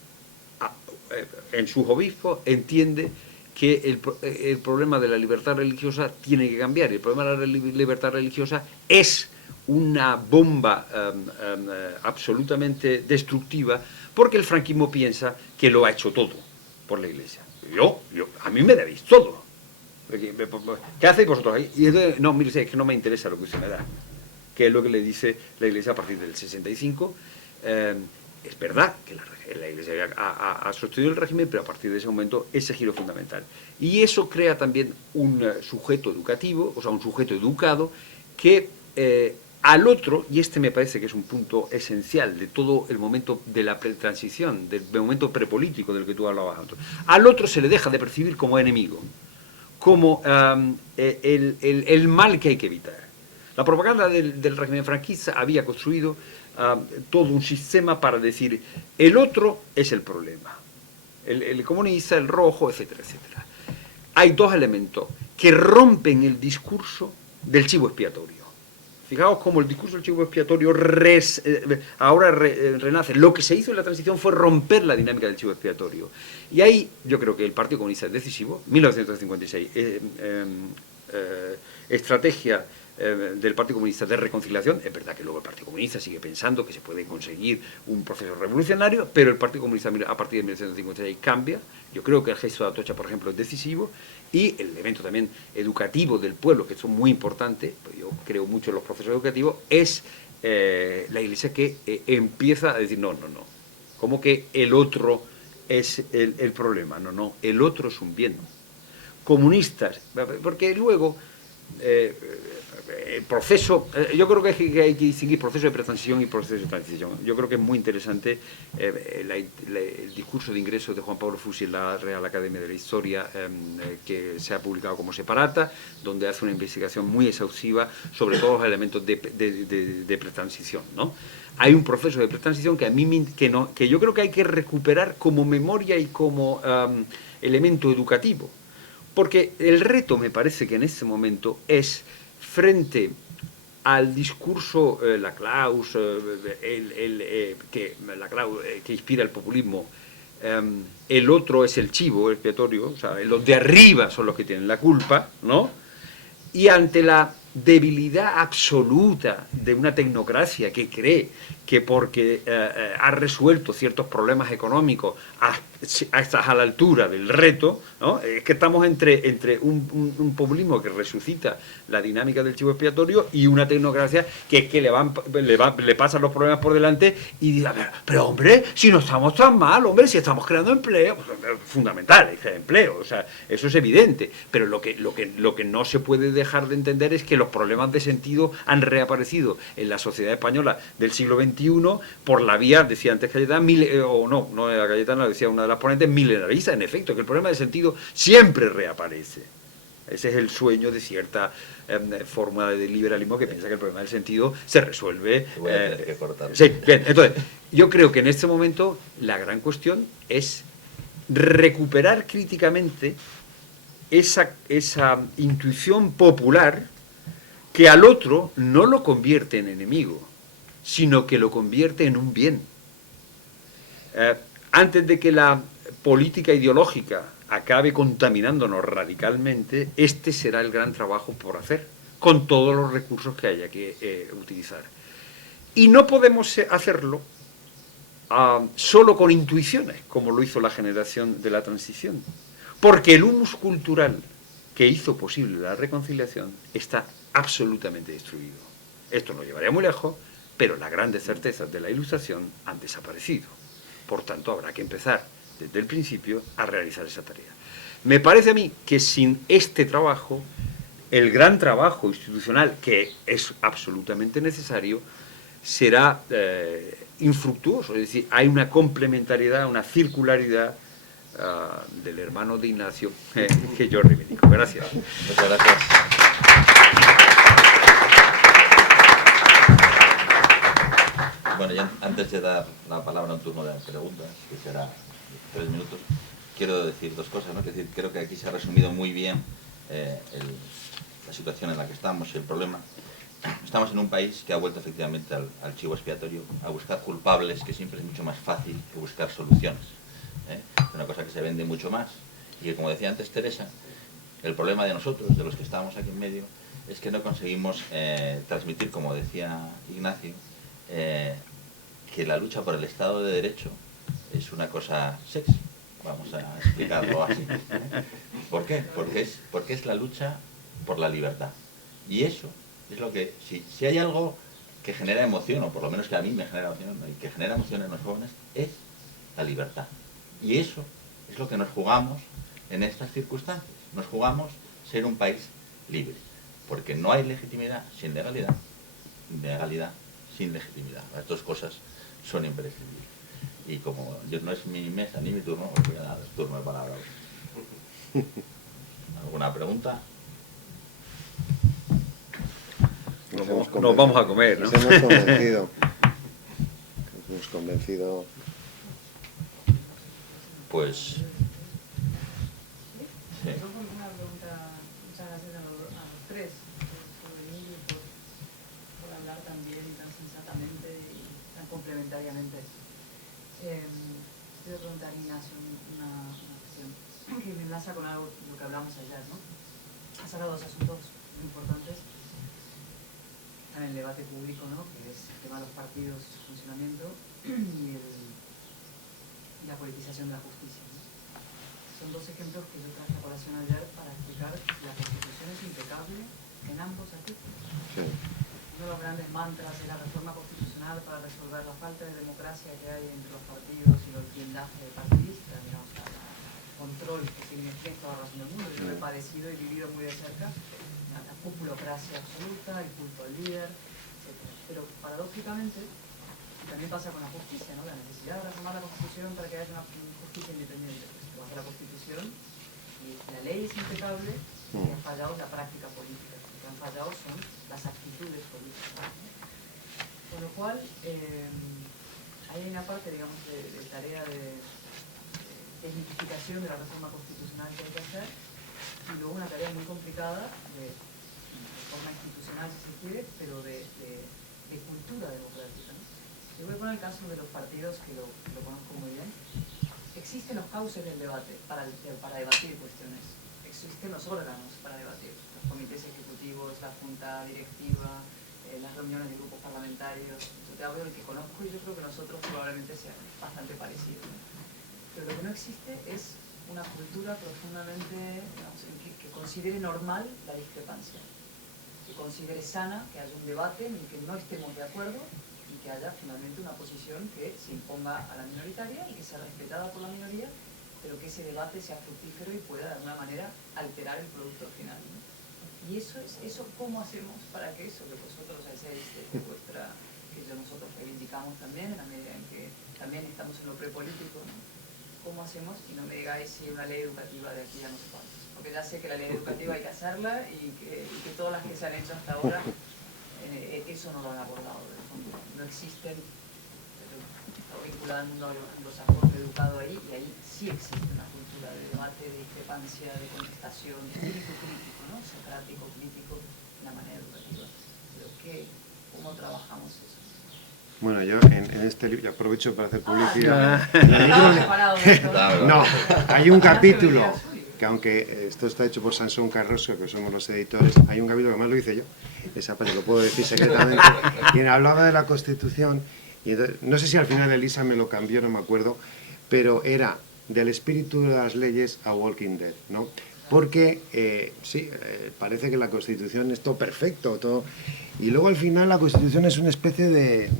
en sus obispos, entiende que el problema de la libertad religiosa tiene que cambiar. El problema de la libertad religiosa es una bomba absolutamente destructiva, porque el franquismo piensa que lo ha hecho todo por la Iglesia. A mí me debéis todo. ¿Qué hacéis vosotros ahí? Y entonces, no, mire usted, es que no me interesa lo que usted me da, que es lo que le dice la Iglesia a partir del 65. Es verdad que la Iglesia ha sostenido el régimen, pero a partir de ese momento ese giro fundamental. Y eso crea también un sujeto educativo, o sea, un sujeto educado que al otro, y este me parece que es un punto esencial de todo el momento de la pretransición, del momento prepolítico del que tú hablabas antes, al otro se le deja de percibir como enemigo, como el mal que hay que evitar. La propaganda del régimen franquista había construido todo un sistema para decir, el otro es el problema, el comunista, el rojo, etcétera, etcétera. Hay dos elementos que rompen el discurso del chivo expiatorio. Fijaos cómo el discurso del chivo expiatorio ahora renace. Lo que se hizo en la transición fue romper la dinámica del chivo expiatorio. Y ahí yo creo que el Partido Comunista es decisivo. 1956, estrategia del Partido Comunista de reconciliación. Es verdad que luego el Partido Comunista sigue pensando que se puede conseguir un proceso revolucionario, pero el Partido Comunista a partir de 1956 cambia. Yo creo que el gesto de Atocha, por ejemplo, es decisivo, y el elemento también educativo del pueblo, que es muy importante, pues yo creo mucho en los procesos educativos, es la Iglesia que empieza a decir, no, como que el otro es el problema, no, el otro es un bien. Comunistas, porque luego el proceso, yo creo que hay que distinguir proceso de pretransición y proceso de transición. Yo creo que es muy interesante el discurso de ingreso de Juan Pablo Fusi en la Real Academia de la Historia, que se ha publicado como separata, donde hace una investigación muy exhaustiva sobre todos los elementos de pretransición, ¿no? Hay un proceso de pretransición que yo creo que hay que recuperar como memoria y como elemento educativo, porque el reto, me parece que en este momento es, frente al discurso Laclaus, que inspira el populismo, el otro es el chivo expiatorio, o sea, los de arriba son los que tienen la culpa, ¿no? Y ante la debilidad absoluta de una tecnocracia que cree que porque ha resuelto ciertos problemas económicos estás a la altura del reto, ¿no? Es que estamos entre un populismo que resucita la dinámica del chivo expiatorio y una tecnocracia que es que le pasan los problemas por delante y dice, pero hombre, si no estamos tan mal, hombre, si estamos creando empleo, pues, fundamental, es crear empleo, o sea, eso es evidente, pero lo que no se puede dejar de entender es que los problemas de sentido han reaparecido en la sociedad española del siglo XXI por la vía, decía antes Cayetana, no era Cayetana, lo decía una de las ponentes, milenarista, en efecto, que el problema de sentido siempre reaparece. Ese es el sueño de cierta forma de liberalismo que piensa que el problema del sentido se resuelve. Voy a tener que cortar. Sí, bien, entonces, yo creo que en este momento la gran cuestión es recuperar críticamente esa intuición popular que al otro no lo convierte en enemigo, sino que lo convierte en un bien. Antes de que la política ideológica acabe contaminándonos radicalmente, este será el gran trabajo por hacer, con todos los recursos que haya que utilizar. Y no podemos hacerlo solo con intuiciones, como lo hizo la generación de la transición, porque el humus cultural que hizo posible la reconciliación está absolutamente destruido. Esto nos llevaría muy lejos, pero las grandes certezas de la Ilustración han desaparecido. Por tanto, habrá que empezar desde el principio a realizar esa tarea. Me parece a mí que sin este trabajo, el gran trabajo institucional, que es absolutamente necesario, será infructuoso. Es decir, hay una complementariedad, una circularidad del hermano de Ignacio que yo reivindico. Gracias. Muchas gracias. Bueno, ya antes de dar la palabra a un turno de preguntas, que será 3 minutos, quiero decir dos cosas, ¿no? Es decir, creo que aquí se ha resumido muy bien la situación en la que estamos, el problema. Estamos en un país que ha vuelto efectivamente al chivo expiatorio, a buscar culpables, que siempre es mucho más fácil que buscar soluciones. Es una cosa que se vende mucho más. Y que, como decía antes Teresa, el problema de nosotros, de los que estamos aquí en medio, es que no conseguimos transmitir, como decía Ignacio, que la lucha por el Estado de Derecho es una cosa sexy, vamos a explicarlo así. ¿Por qué? Porque es la lucha por la libertad. Y eso es lo que, si hay algo que genera emoción, o por lo menos que a mí me genera emoción, y que genera emoción en los jóvenes, es la libertad. Y eso es lo que nos jugamos en estas circunstancias. Nos jugamos ser un país libre, porque no hay legitimidad sin legalidad, legalidad sin legitimidad. Las dos cosas son imprescindibles. Y como yo no es mi mesa ni mi turno, os voy a dar el turno de palabra. ¿Alguna pregunta? Nos vamos a comer, ¿no? Nos hemos convencido. Nos hemos convencido. Pues... Sí. Una pregunta, muchas gracias a los tres por venir y por hablar tan bien y tan sensatamente y tan complementariamente. Quiero preguntar a Ignacio una cuestión que me enlaza con algo de lo que hablamos ayer, ¿no? Has hablado de dos asuntos muy importantes en el debate público, ¿no? Que es el tema de los partidos, su funcionamiento y la politización de la justicia, ¿no? Son dos ejemplos que yo traje a colación ayer para explicar que la Constitución es impecable en ambos artículos. Sí. Uno de los grandes mantras de la reforma constitucional para resolver la falta de democracia que hay entre los partidos y el blindaje partidista, digamos, el control que tiene toda la razón del mundo. Yo lo he padecido y vivido muy de cerca, la populocracia absoluta, el culto al líder, etc. Pero paradójicamente, también pasa con la justicia, ¿no? La necesidad de reformar la Constitución para que haya una justicia independiente. Pues tú haces la Constitución y la ley es impecable, y han fallado la práctica política. Lo que han fallado son las actitudes políticas, ¿no? Con lo cual, hay una parte, digamos, de tarea de identificación de la reforma constitucional que hay que hacer, y luego una tarea muy complicada de reforma institucional, si se quiere, pero de cultura democrática, ¿no? Yo voy a poner el caso de los partidos, que lo conozco muy bien. Existen los cauces del debate para debatir cuestiones. Existen los órganos para debatir. los comités ejecutivos, la junta directiva, las reuniones de grupos parlamentarios. Yo te hablo del que conozco y yo creo que nosotros probablemente sea bastante parecido, ¿no? Pero lo que no existe es una cultura profundamente, digamos, que considere normal la discrepancia, que considere sana que haya un debate en el que no estemos de acuerdo y que haya finalmente una posición que se imponga a la minoritaria y que sea respetada por la minoría, pero que ese debate sea fructífero y pueda de alguna manera alterar el producto final, ¿no? Y eso ¿cómo hacemos para que eso que vosotros hacéis desde vuestra, que nosotros reivindicamos también, en la medida en que también estamos en lo prepolítico, ¿no? ¿Cómo hacemos? Y no me digáis si una ley educativa de aquí a no sé cuántos. Porque ya sé que la ley educativa hay que hacerla y que todas las que se han hecho hasta ahora, eso no lo han abordado. No existen, está vinculado al mundo anglosajón educado ahí, y ahí sí existe una cultura de debate, de discrepancia, de contestación, de espíritu crítico, ¿no? Socrático, crítico, en la manera educativa. Pero ¿cómo trabajamos eso? Bueno, yo en este libro, aprovecho para hacer publicidad. No, hay un capítulo que, aunque esto está hecho por Sansón Carrasco, que somos los editores, hay un capítulo que más lo hice yo, esa parte lo puedo decir secretamente, quien hablaba de la Constitución, y no sé si al final Elisa me lo cambió, no me acuerdo, pero era del espíritu de las leyes a Walking Dead, ¿no? Porque, parece que la Constitución es todo perfecto, todo... Y luego al final la Constitución es una especie de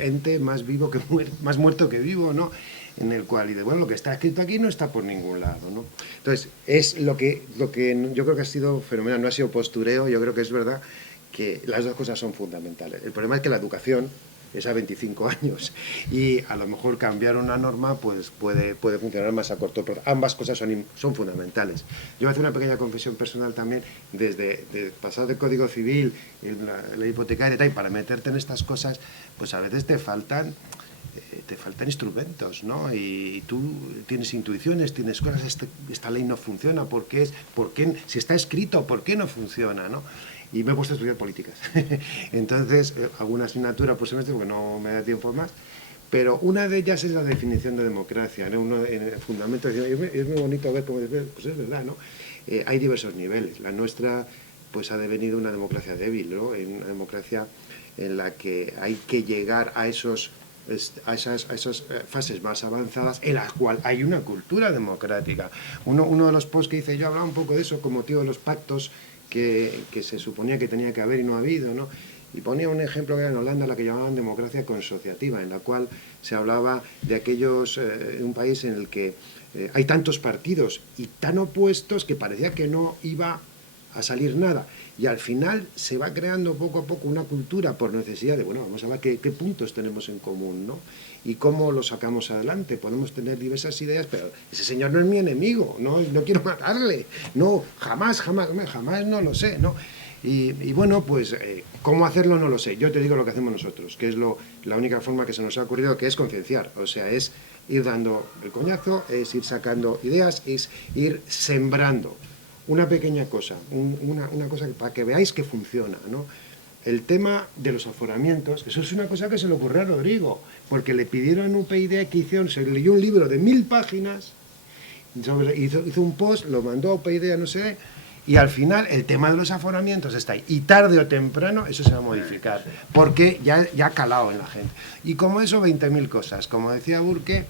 ente más vivo que más muerto que vivo, ¿no? En el cual, lo que está escrito aquí no está por ningún lado, ¿no? Entonces, es lo que yo creo que ha sido fenomenal, no ha sido postureo, yo creo que es verdad que las dos cosas son fundamentales. El problema es que la educación es a 25 años y a lo mejor cambiar una norma pues puede funcionar más a corto plazo. Ambas cosas son fundamentales. Yo voy a hacer una pequeña confesión personal también, desde pasar del Código Civil, la hipotecaria y tal, para meterte en estas cosas, pues a veces te faltan instrumentos, ¿no? Y tú tienes intuiciones, tienes cosas, esta ley no funciona, ¿por qué? Si está escrito, ¿por qué no funciona, no? Y me he puesto a estudiar políticas. Entonces, hago una asignatura por semestre porque no me da tiempo más, pero una de ellas es la definición de democracia, ¿no? En el fundamento, es muy bonito ver cómo, pues es verdad, ¿no? Hay diversos niveles. La nuestra, pues ha devenido una democracia débil, ¿no? Una democracia en la que hay que llegar a esas fases más avanzadas en las cuales hay una cultura democrática. Uno de los posts que hice yo hablaba un poco de eso, como motivo de los pactos que se suponía que tenía que haber y no ha habido, ¿no? Y ponía un ejemplo que era en Holanda, la que llamaban democracia consociativa, en la cual se hablaba de un país en el que hay tantos partidos y tan opuestos que parecía que no iba a salir nada. Y al final se va creando poco a poco una cultura por necesidad de, vamos a ver qué puntos tenemos en común, ¿no? Y cómo lo sacamos adelante. Podemos tener diversas ideas, pero ese señor no es mi enemigo, no quiero matarle, no, jamás no lo sé, ¿no? Y pues, ¿cómo hacerlo? No lo sé. Yo te digo lo que hacemos nosotros, que es la única forma que se nos ha ocurrido, que es concienciar, o sea, es ir dando el coñazo, es ir sacando ideas, es ir sembrando una pequeña cosa, una cosa para que veáis que funciona, ¿no? El tema de los aforamientos, eso es una cosa que se le ocurrió a Rodrigo, porque le pidieron en UPyD que se leyó un libro de 1000 páginas, hizo un post, lo mandó a UPyD a no sé, y al final el tema de los aforamientos está ahí, y tarde o temprano eso se va a modificar, porque ya ha calado en la gente. Y como eso, 20.000 cosas, como decía Burke,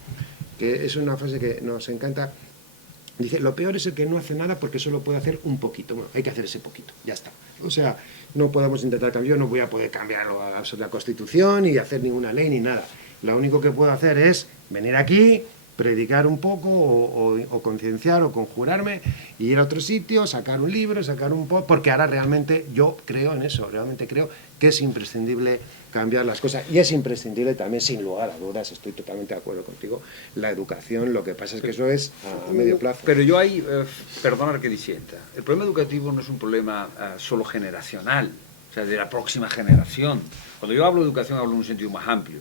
que es una frase que nos encanta. Dice, lo peor es el que no hace nada porque solo puede hacer un poquito. Bueno, hay que hacer ese poquito, ya está. O sea, no podemos intentar cambiar, no voy a poder cambiar la Constitución ni hacer ninguna ley ni nada. Lo único que puedo hacer es venir aquí, predicar un poco o concienciar o conjurarme, y ir a otro sitio, sacar un libro, sacar un post, porque ahora realmente yo creo en eso, realmente creo que es imprescindible cambiar las cosas, y es imprescindible también, sin lugar a dudas, estoy totalmente de acuerdo contigo, la educación. Lo que pasa es que eso es a medio plazo. Pero yo ahí, perdonar que disienta, el problema educativo no es un problema solo generacional, o sea, de la próxima generación. Cuando yo hablo de educación hablo en un sentido más amplio,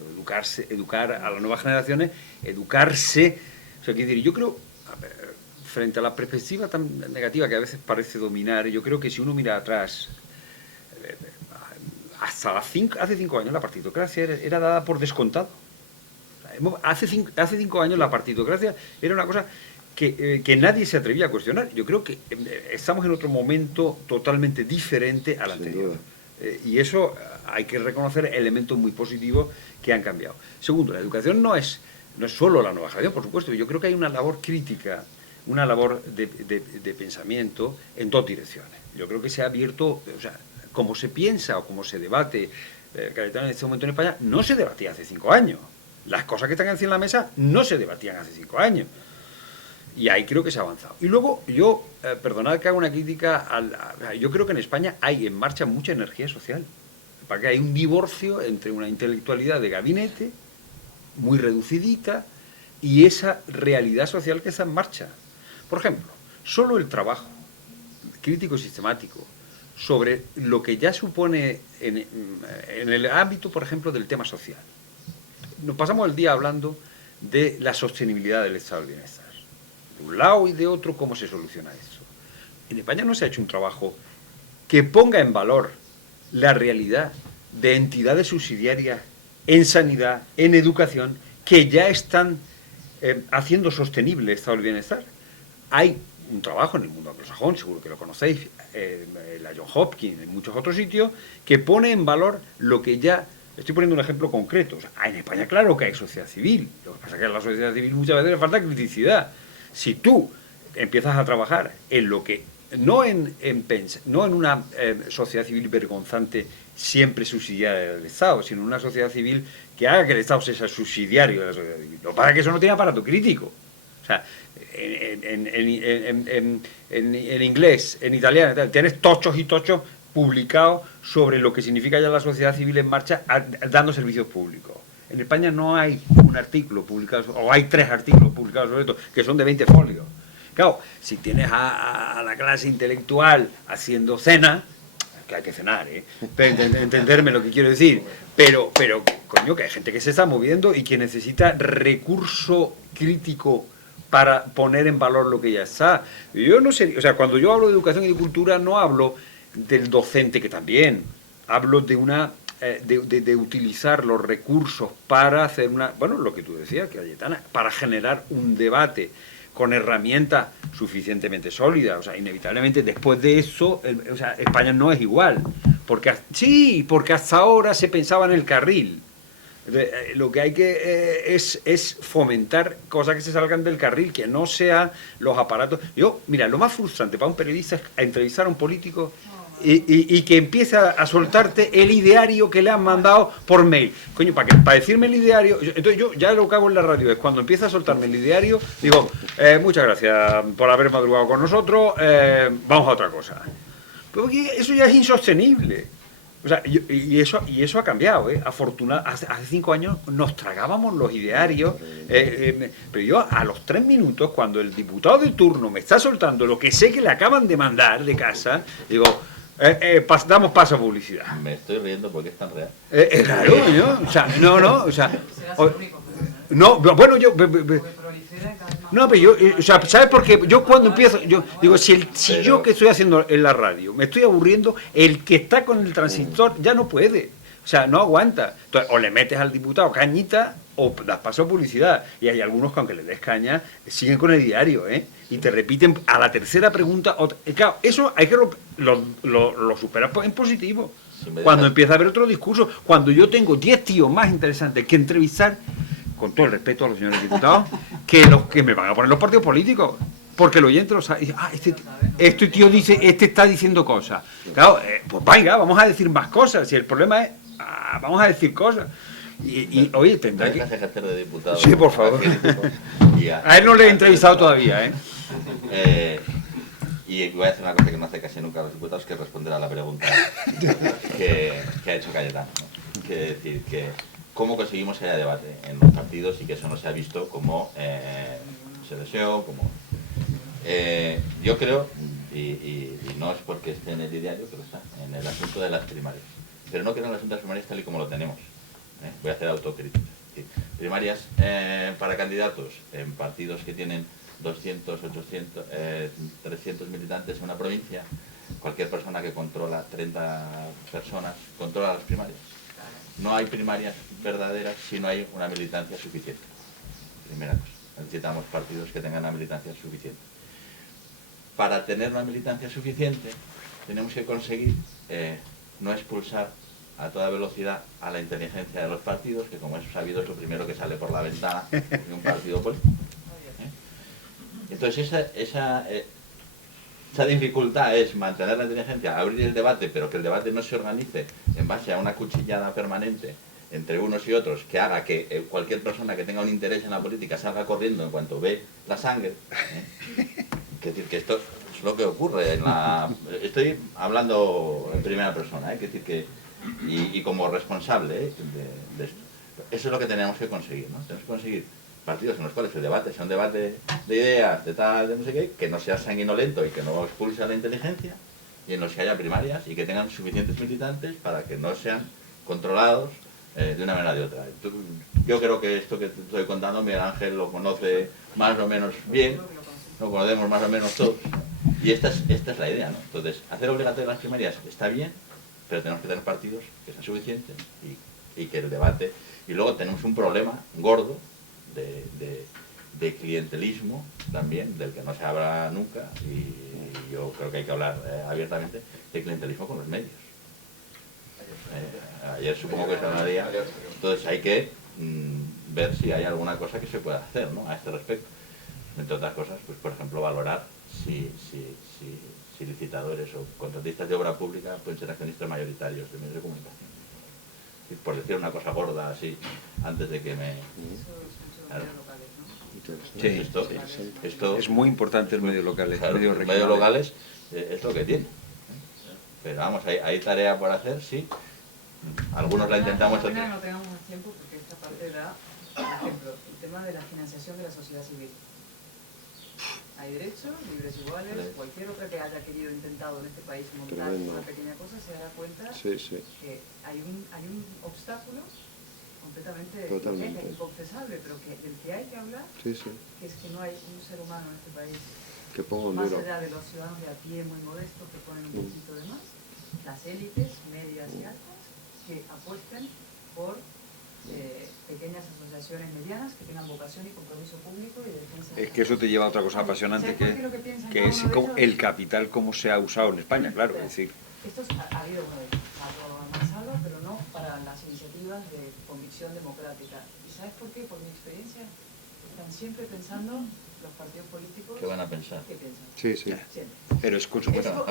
educar a las nuevas generaciones, educarse, o sea, quiero decir, yo creo, frente a la perspectiva tan negativa que a veces parece dominar, yo creo que si uno mira atrás, hace 5 años la partitocracia era dada por descontado. Hace 5 años la partitocracia era una cosa que nadie se atrevía a cuestionar. Yo creo que estamos en otro momento totalmente diferente al anterior. Y eso hay que reconocer elementos muy positivos que han cambiado. Segundo, la educación no es solo la nueva generación, por supuesto. Yo creo que hay una labor crítica, una labor de pensamiento en dos direcciones. Yo creo que se ha abierto, o sea, como se piensa o como se debate Cayetano en este momento en España, no se debatía hace 5 años. Las cosas que están encima de la mesa no se debatían hace 5 años. Y ahí creo que se ha avanzado. Y luego, yo, perdonad que haga una crítica, yo creo que en España hay en marcha mucha energía social. Para que hay un divorcio entre una intelectualidad de gabinete, muy reducidita, y esa realidad social que está en marcha. Por ejemplo, solo el trabajo crítico y sistemático sobre lo que ya supone en el ámbito, por ejemplo, del tema social. Nos pasamos el día hablando de la sostenibilidad del estado del bienestar. De un lado y de otro, ¿cómo se soluciona eso? En España no se ha hecho un trabajo que ponga en valor la realidad de entidades subsidiarias en sanidad, en educación, que ya están haciendo sostenible el estado del bienestar. Hay un trabajo en el mundo anglosajón, seguro que lo conocéis, la Johns Hopkins, en muchos otros sitios, que pone en valor lo que ya... Estoy poniendo un ejemplo concreto. O sea, en España claro que hay sociedad civil. Lo que pasa es que a la sociedad civil muchas veces le falta criticidad. Si tú empiezas a trabajar en lo que... No en una sociedad civil vergonzante siempre subsidiaria del Estado, sino en una sociedad civil que haga que el Estado sea subsidiario de la sociedad civil. Lo que pasa es que eso no tiene aparato crítico. O sea, en inglés, en italiano, tienes tochos y tochos publicados sobre lo que significa ya la sociedad civil en marcha dando servicios públicos. En España no hay un artículo publicado, o hay 3 artículos publicados sobre esto, que son de 20 folios. Claro, si tienes a la clase intelectual haciendo cena, que hay que cenar, entenderme lo que quiero decir, pero coño, que hay gente que se está moviendo y que necesita recurso crítico para poner en valor lo que ya está. Yo no sé, o sea, cuando yo hablo de educación y de cultura no hablo del docente, que también hablo de una de utilizar los recursos para hacer una, bueno, lo que tú decías, Cayetana, para generar un debate con herramientas suficientemente sólidas. O sea, inevitablemente después de eso, o sea, España no es igual, porque porque hasta ahora se pensaba en el carril. Lo que hay que es fomentar cosas que se salgan del carril, que no sean los aparatos. Mira, lo más frustrante para un periodista es entrevistar a un político y que empiece a soltarte el ideario que le han mandado por mail. Coño, para decirme el ideario, entonces yo ya lo que hago en la radio es cuando empieza a soltarme el ideario, digo, muchas gracias por haber madrugado con nosotros, vamos a otra cosa. Porque eso ya es insostenible. O sea, y eso ha cambiado, afortunadamente. Hace 5 años nos tragábamos los idearios, pero yo a los 3 minutos, cuando el diputado de turno me está soltando lo que sé que le acaban de mandar de casa, digo, damos paso a publicidad. Me estoy riendo porque es tan real. Claro, ¿no? O sea, no, o sea... Serás el único, no, bueno, yo... porque prolifera cada vez más. No, pero yo, o sea, ¿sabes por qué? Yo cuando empiezo, yo digo, si yo que estoy haciendo en la radio me estoy aburriendo, el que está con el transistor ya no puede. O sea, no aguanta. Entonces, o le metes al diputado cañita o das paso a publicidad. Y hay algunos que, aunque les des caña, siguen con el diario, y te repiten a la tercera pregunta. Claro, eso hay que lo superar en positivo. Cuando empieza a haber otro discurso, cuando yo tengo 10 tíos más interesantes que entrevistar, con todo el respeto a los señores diputados, que los que me van a poner los partidos políticos. Porque el oyente lo sabe. Este tío dice, está diciendo cosas. Claro, pues venga, vamos a decir más cosas. Si el problema es, vamos a decir cosas. Y oye, tendrá que... ejercer de diputado. Sí, por favor. A él no le he entrevistado todavía, Y voy a hacer una cosa que no hace casi nunca a los diputados, que es responder a la pregunta que ha hecho Cayetano, ¿no? Que decir que cómo conseguimos que haya debate en los partidos y que eso no se ha visto como se deseó, como... yo creo, y no es porque esté en el diario, pero está en el asunto de las primarias. Pero no creo en el asunto de las primarias tal y como lo tenemos. Voy a hacer autocrítica. Primarias para candidatos en partidos que tienen 200, 800, 300 militantes en una provincia. Cualquier persona que controla 30 personas controla las primarias. No hay primarias verdaderas si no hay una militancia suficiente. Primera cosa. Necesitamos partidos que tengan una militancia suficiente. Para tener una militancia suficiente, tenemos que conseguir no expulsar a toda velocidad a la inteligencia de los partidos, que como es sabido es lo primero que sale por la ventana de un partido político. Entonces esa dificultad es mantener la inteligencia, abrir el debate, pero que el debate no se organice en base a una cuchillada permanente entre unos y otros, que haga que cualquier persona que tenga un interés en la política salga corriendo en cuanto ve la sangre. Es decir, que esto es lo que ocurre en la... Estoy hablando en primera persona, es decir, que y como responsable de esto. Eso es lo que tenemos que conseguir, ¿no? Tenemos que conseguir partidos en los cuales el debate sea un debate de ideas, de tal, de no sé qué, que no sea sanguinolento y que no expulse a la inteligencia, y en los que haya primarias y que tengan suficientes militantes para que no sean controlados de una manera o de otra. Yo creo que esto que te estoy contando, Miguel Ángel lo conoce más o menos bien, lo conocemos más o menos todos, y esta es la idea, ¿no? Entonces, hacer obligatorias las primarias está bien, pero tenemos que tener partidos que sean suficientes y que el debate... Y luego tenemos un problema gordo de clientelismo también, del que no se habla nunca, y yo creo que hay que hablar abiertamente de clientelismo con los medios. Ayer supongo que se hablaría, entonces hay que ver si hay alguna cosa que se pueda hacer, ¿no?, a este respecto. Entre otras cosas, pues por ejemplo valorar si licitadores o contratistas de obra pública pueden ser accionistas mayoritarios de medios de comunicación. Y por decir una cosa gorda así, antes de que me... Claro. Sí, esto es muy importante el medio local, claro, medios los regionales. medios locales es lo que tiene. Pero vamos, hay tarea por hacer, sí. Algunos la intentamos... No tengamos más tiempo porque esta parte da, por ejemplo, el tema de la financiación de la sociedad civil. Hay derechos, libres iguales, cualquier otra que haya querido, intentado en este país montar una pequeña cosa se dará cuenta que hay un obstáculo completamente inconfesable, pero del que hay que hablar, que es que no hay un ser humano en este país, que ponga un más duro. allá de los ciudadanos de a pie muy modestos que ponen un poquito de más, las élites medias y altas que apuesten por pequeñas asociaciones medianas que tengan vocación y compromiso público y defensa. Es que eso te lleva a otra cosa apasionante, que es el capital como se ha usado en España, claro. Es decir, Esto ha habido uno de Mansalva, pero no para las iniciativas de convicción democrática. ¿Y sabes por qué? Por mi experiencia, están siempre pensando los partidos políticos... ¿Qué van a pensar? ¿Qué piensan? Sí. Siempre. pero es con su ¿Esto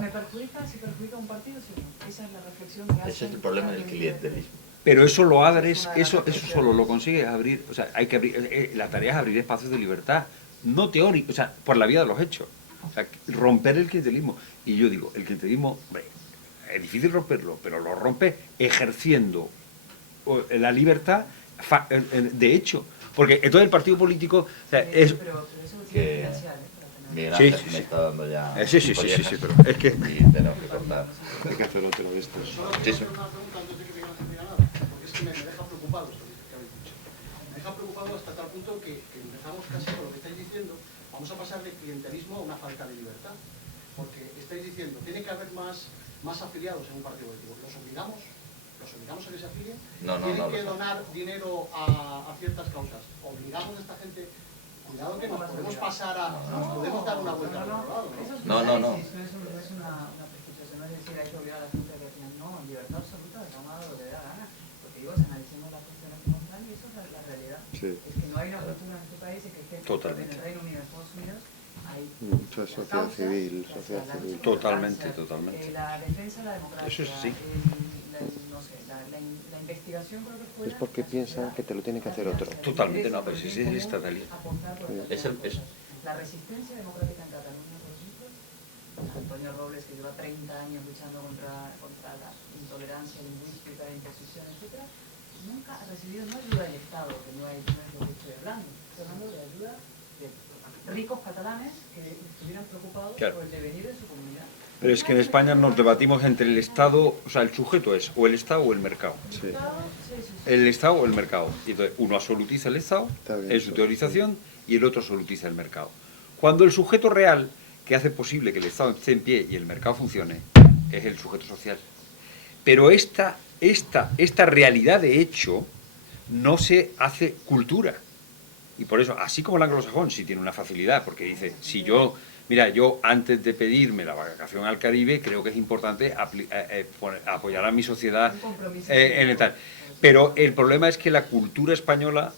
me perjudica? ¿Si perjudica a un partido? Sí, no. Esa es la reflexión que hacen. Ese es el problema del clientelismo. Pero eso lo abres, eso solo lo consigue abrir, o sea, hay que abrir, la tarea es abrir espacios de libertad, no teórico, o sea, por la vía de los hechos, o sea, romper el clientelismo. Y yo digo, el clientelismo, hombre, es difícil romperlo, pero lo rompe ejerciendo la libertad de hecho, porque entonces el partido político, o sea, es... Pero eso tiene que financiar, Miguel Ángel me está dando ya... Sí, pero es que... Y tenemos que cortar. Hay que hacer otro de estos. Sí. Me deja preocupado esto que habéis dicho. Me deja preocupado hasta tal punto que empezamos casi con lo que estáis diciendo, vamos a pasar de clientelismo a una falta de libertad. Porque estáis diciendo, tiene que haber más afiliados en un partido político. ¿Los obligamos a que se afilien? ¿Tienen que donar dinero a ciertas causas? ¿Obligamos a esta gente? Cuidado que nos podemos pasar nos podemos dar una vuelta al otro lado, ¿no? No. No es una prescripción, no es decir, hay que obligar a la gente a que hagan, no, en libertad absoluta, de cada uno lo que le da gana. Analicemos las cuestiones como tal y eso es la realidad. Sí. Es que no hay una cultura en este país y que en el Reino Unido y Estados Unidos hay mucha sociedad civil. Totalmente. La defensa de la democracia, Eso sí. la investigación creo que fue... Es porque piensan que te lo tiene que hacer otro. Totalmente, no, pues es estatalista. La resistencia democrática en Cataluña, por ejemplo, Antonio Robles, que lleva 30 años luchando contra la intolerancia lingüística, la imposición, etc., nunca ha recibido ayuda del Estado, que no es lo que estoy hablando. Estoy hablando de ayuda de ricos catalanes que estuvieran preocupados por el devenir de su comunidad. Pero es que en España nos debatimos entre el Estado, o sea, el sujeto es o el Estado o el mercado. Sí. El Estado o el mercado. Y entonces uno absolutiza el Estado en su teorización y el otro absolutiza el mercado. Cuando el sujeto real, que hace posible que el Estado esté en pie y el mercado funcione, es el sujeto social. Pero esta realidad de hecho no se hace cultura. Y por eso, así como el anglosajón sí tiene una facilidad, porque dice, si yo, mira, yo antes de pedirme la vacación al Caribe, creo que es importante apoyar a mi sociedad en el tal. Pero el problema es que la cultura española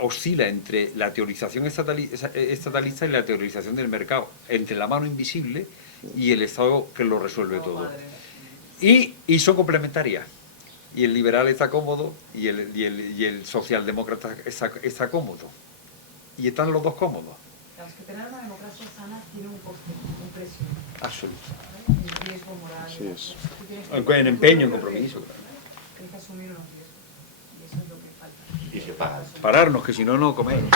oscila entre la teorización estatalista y la teorización del mercado, entre la mano invisible y el Estado que lo resuelve todo. Y son complementarias. Y el liberal está cómodo y el socialdemócrata está cómodo. Y están los dos cómodos. Claro, es que tener una democracia sana tiene un coste, un precio. Absoluto. Un riesgo moral. Así es. En empeño, en compromiso. Tienes que asumir unos riesgos. Y eso es lo que falta. Y se paga. Pararnos, que si no, no comemos.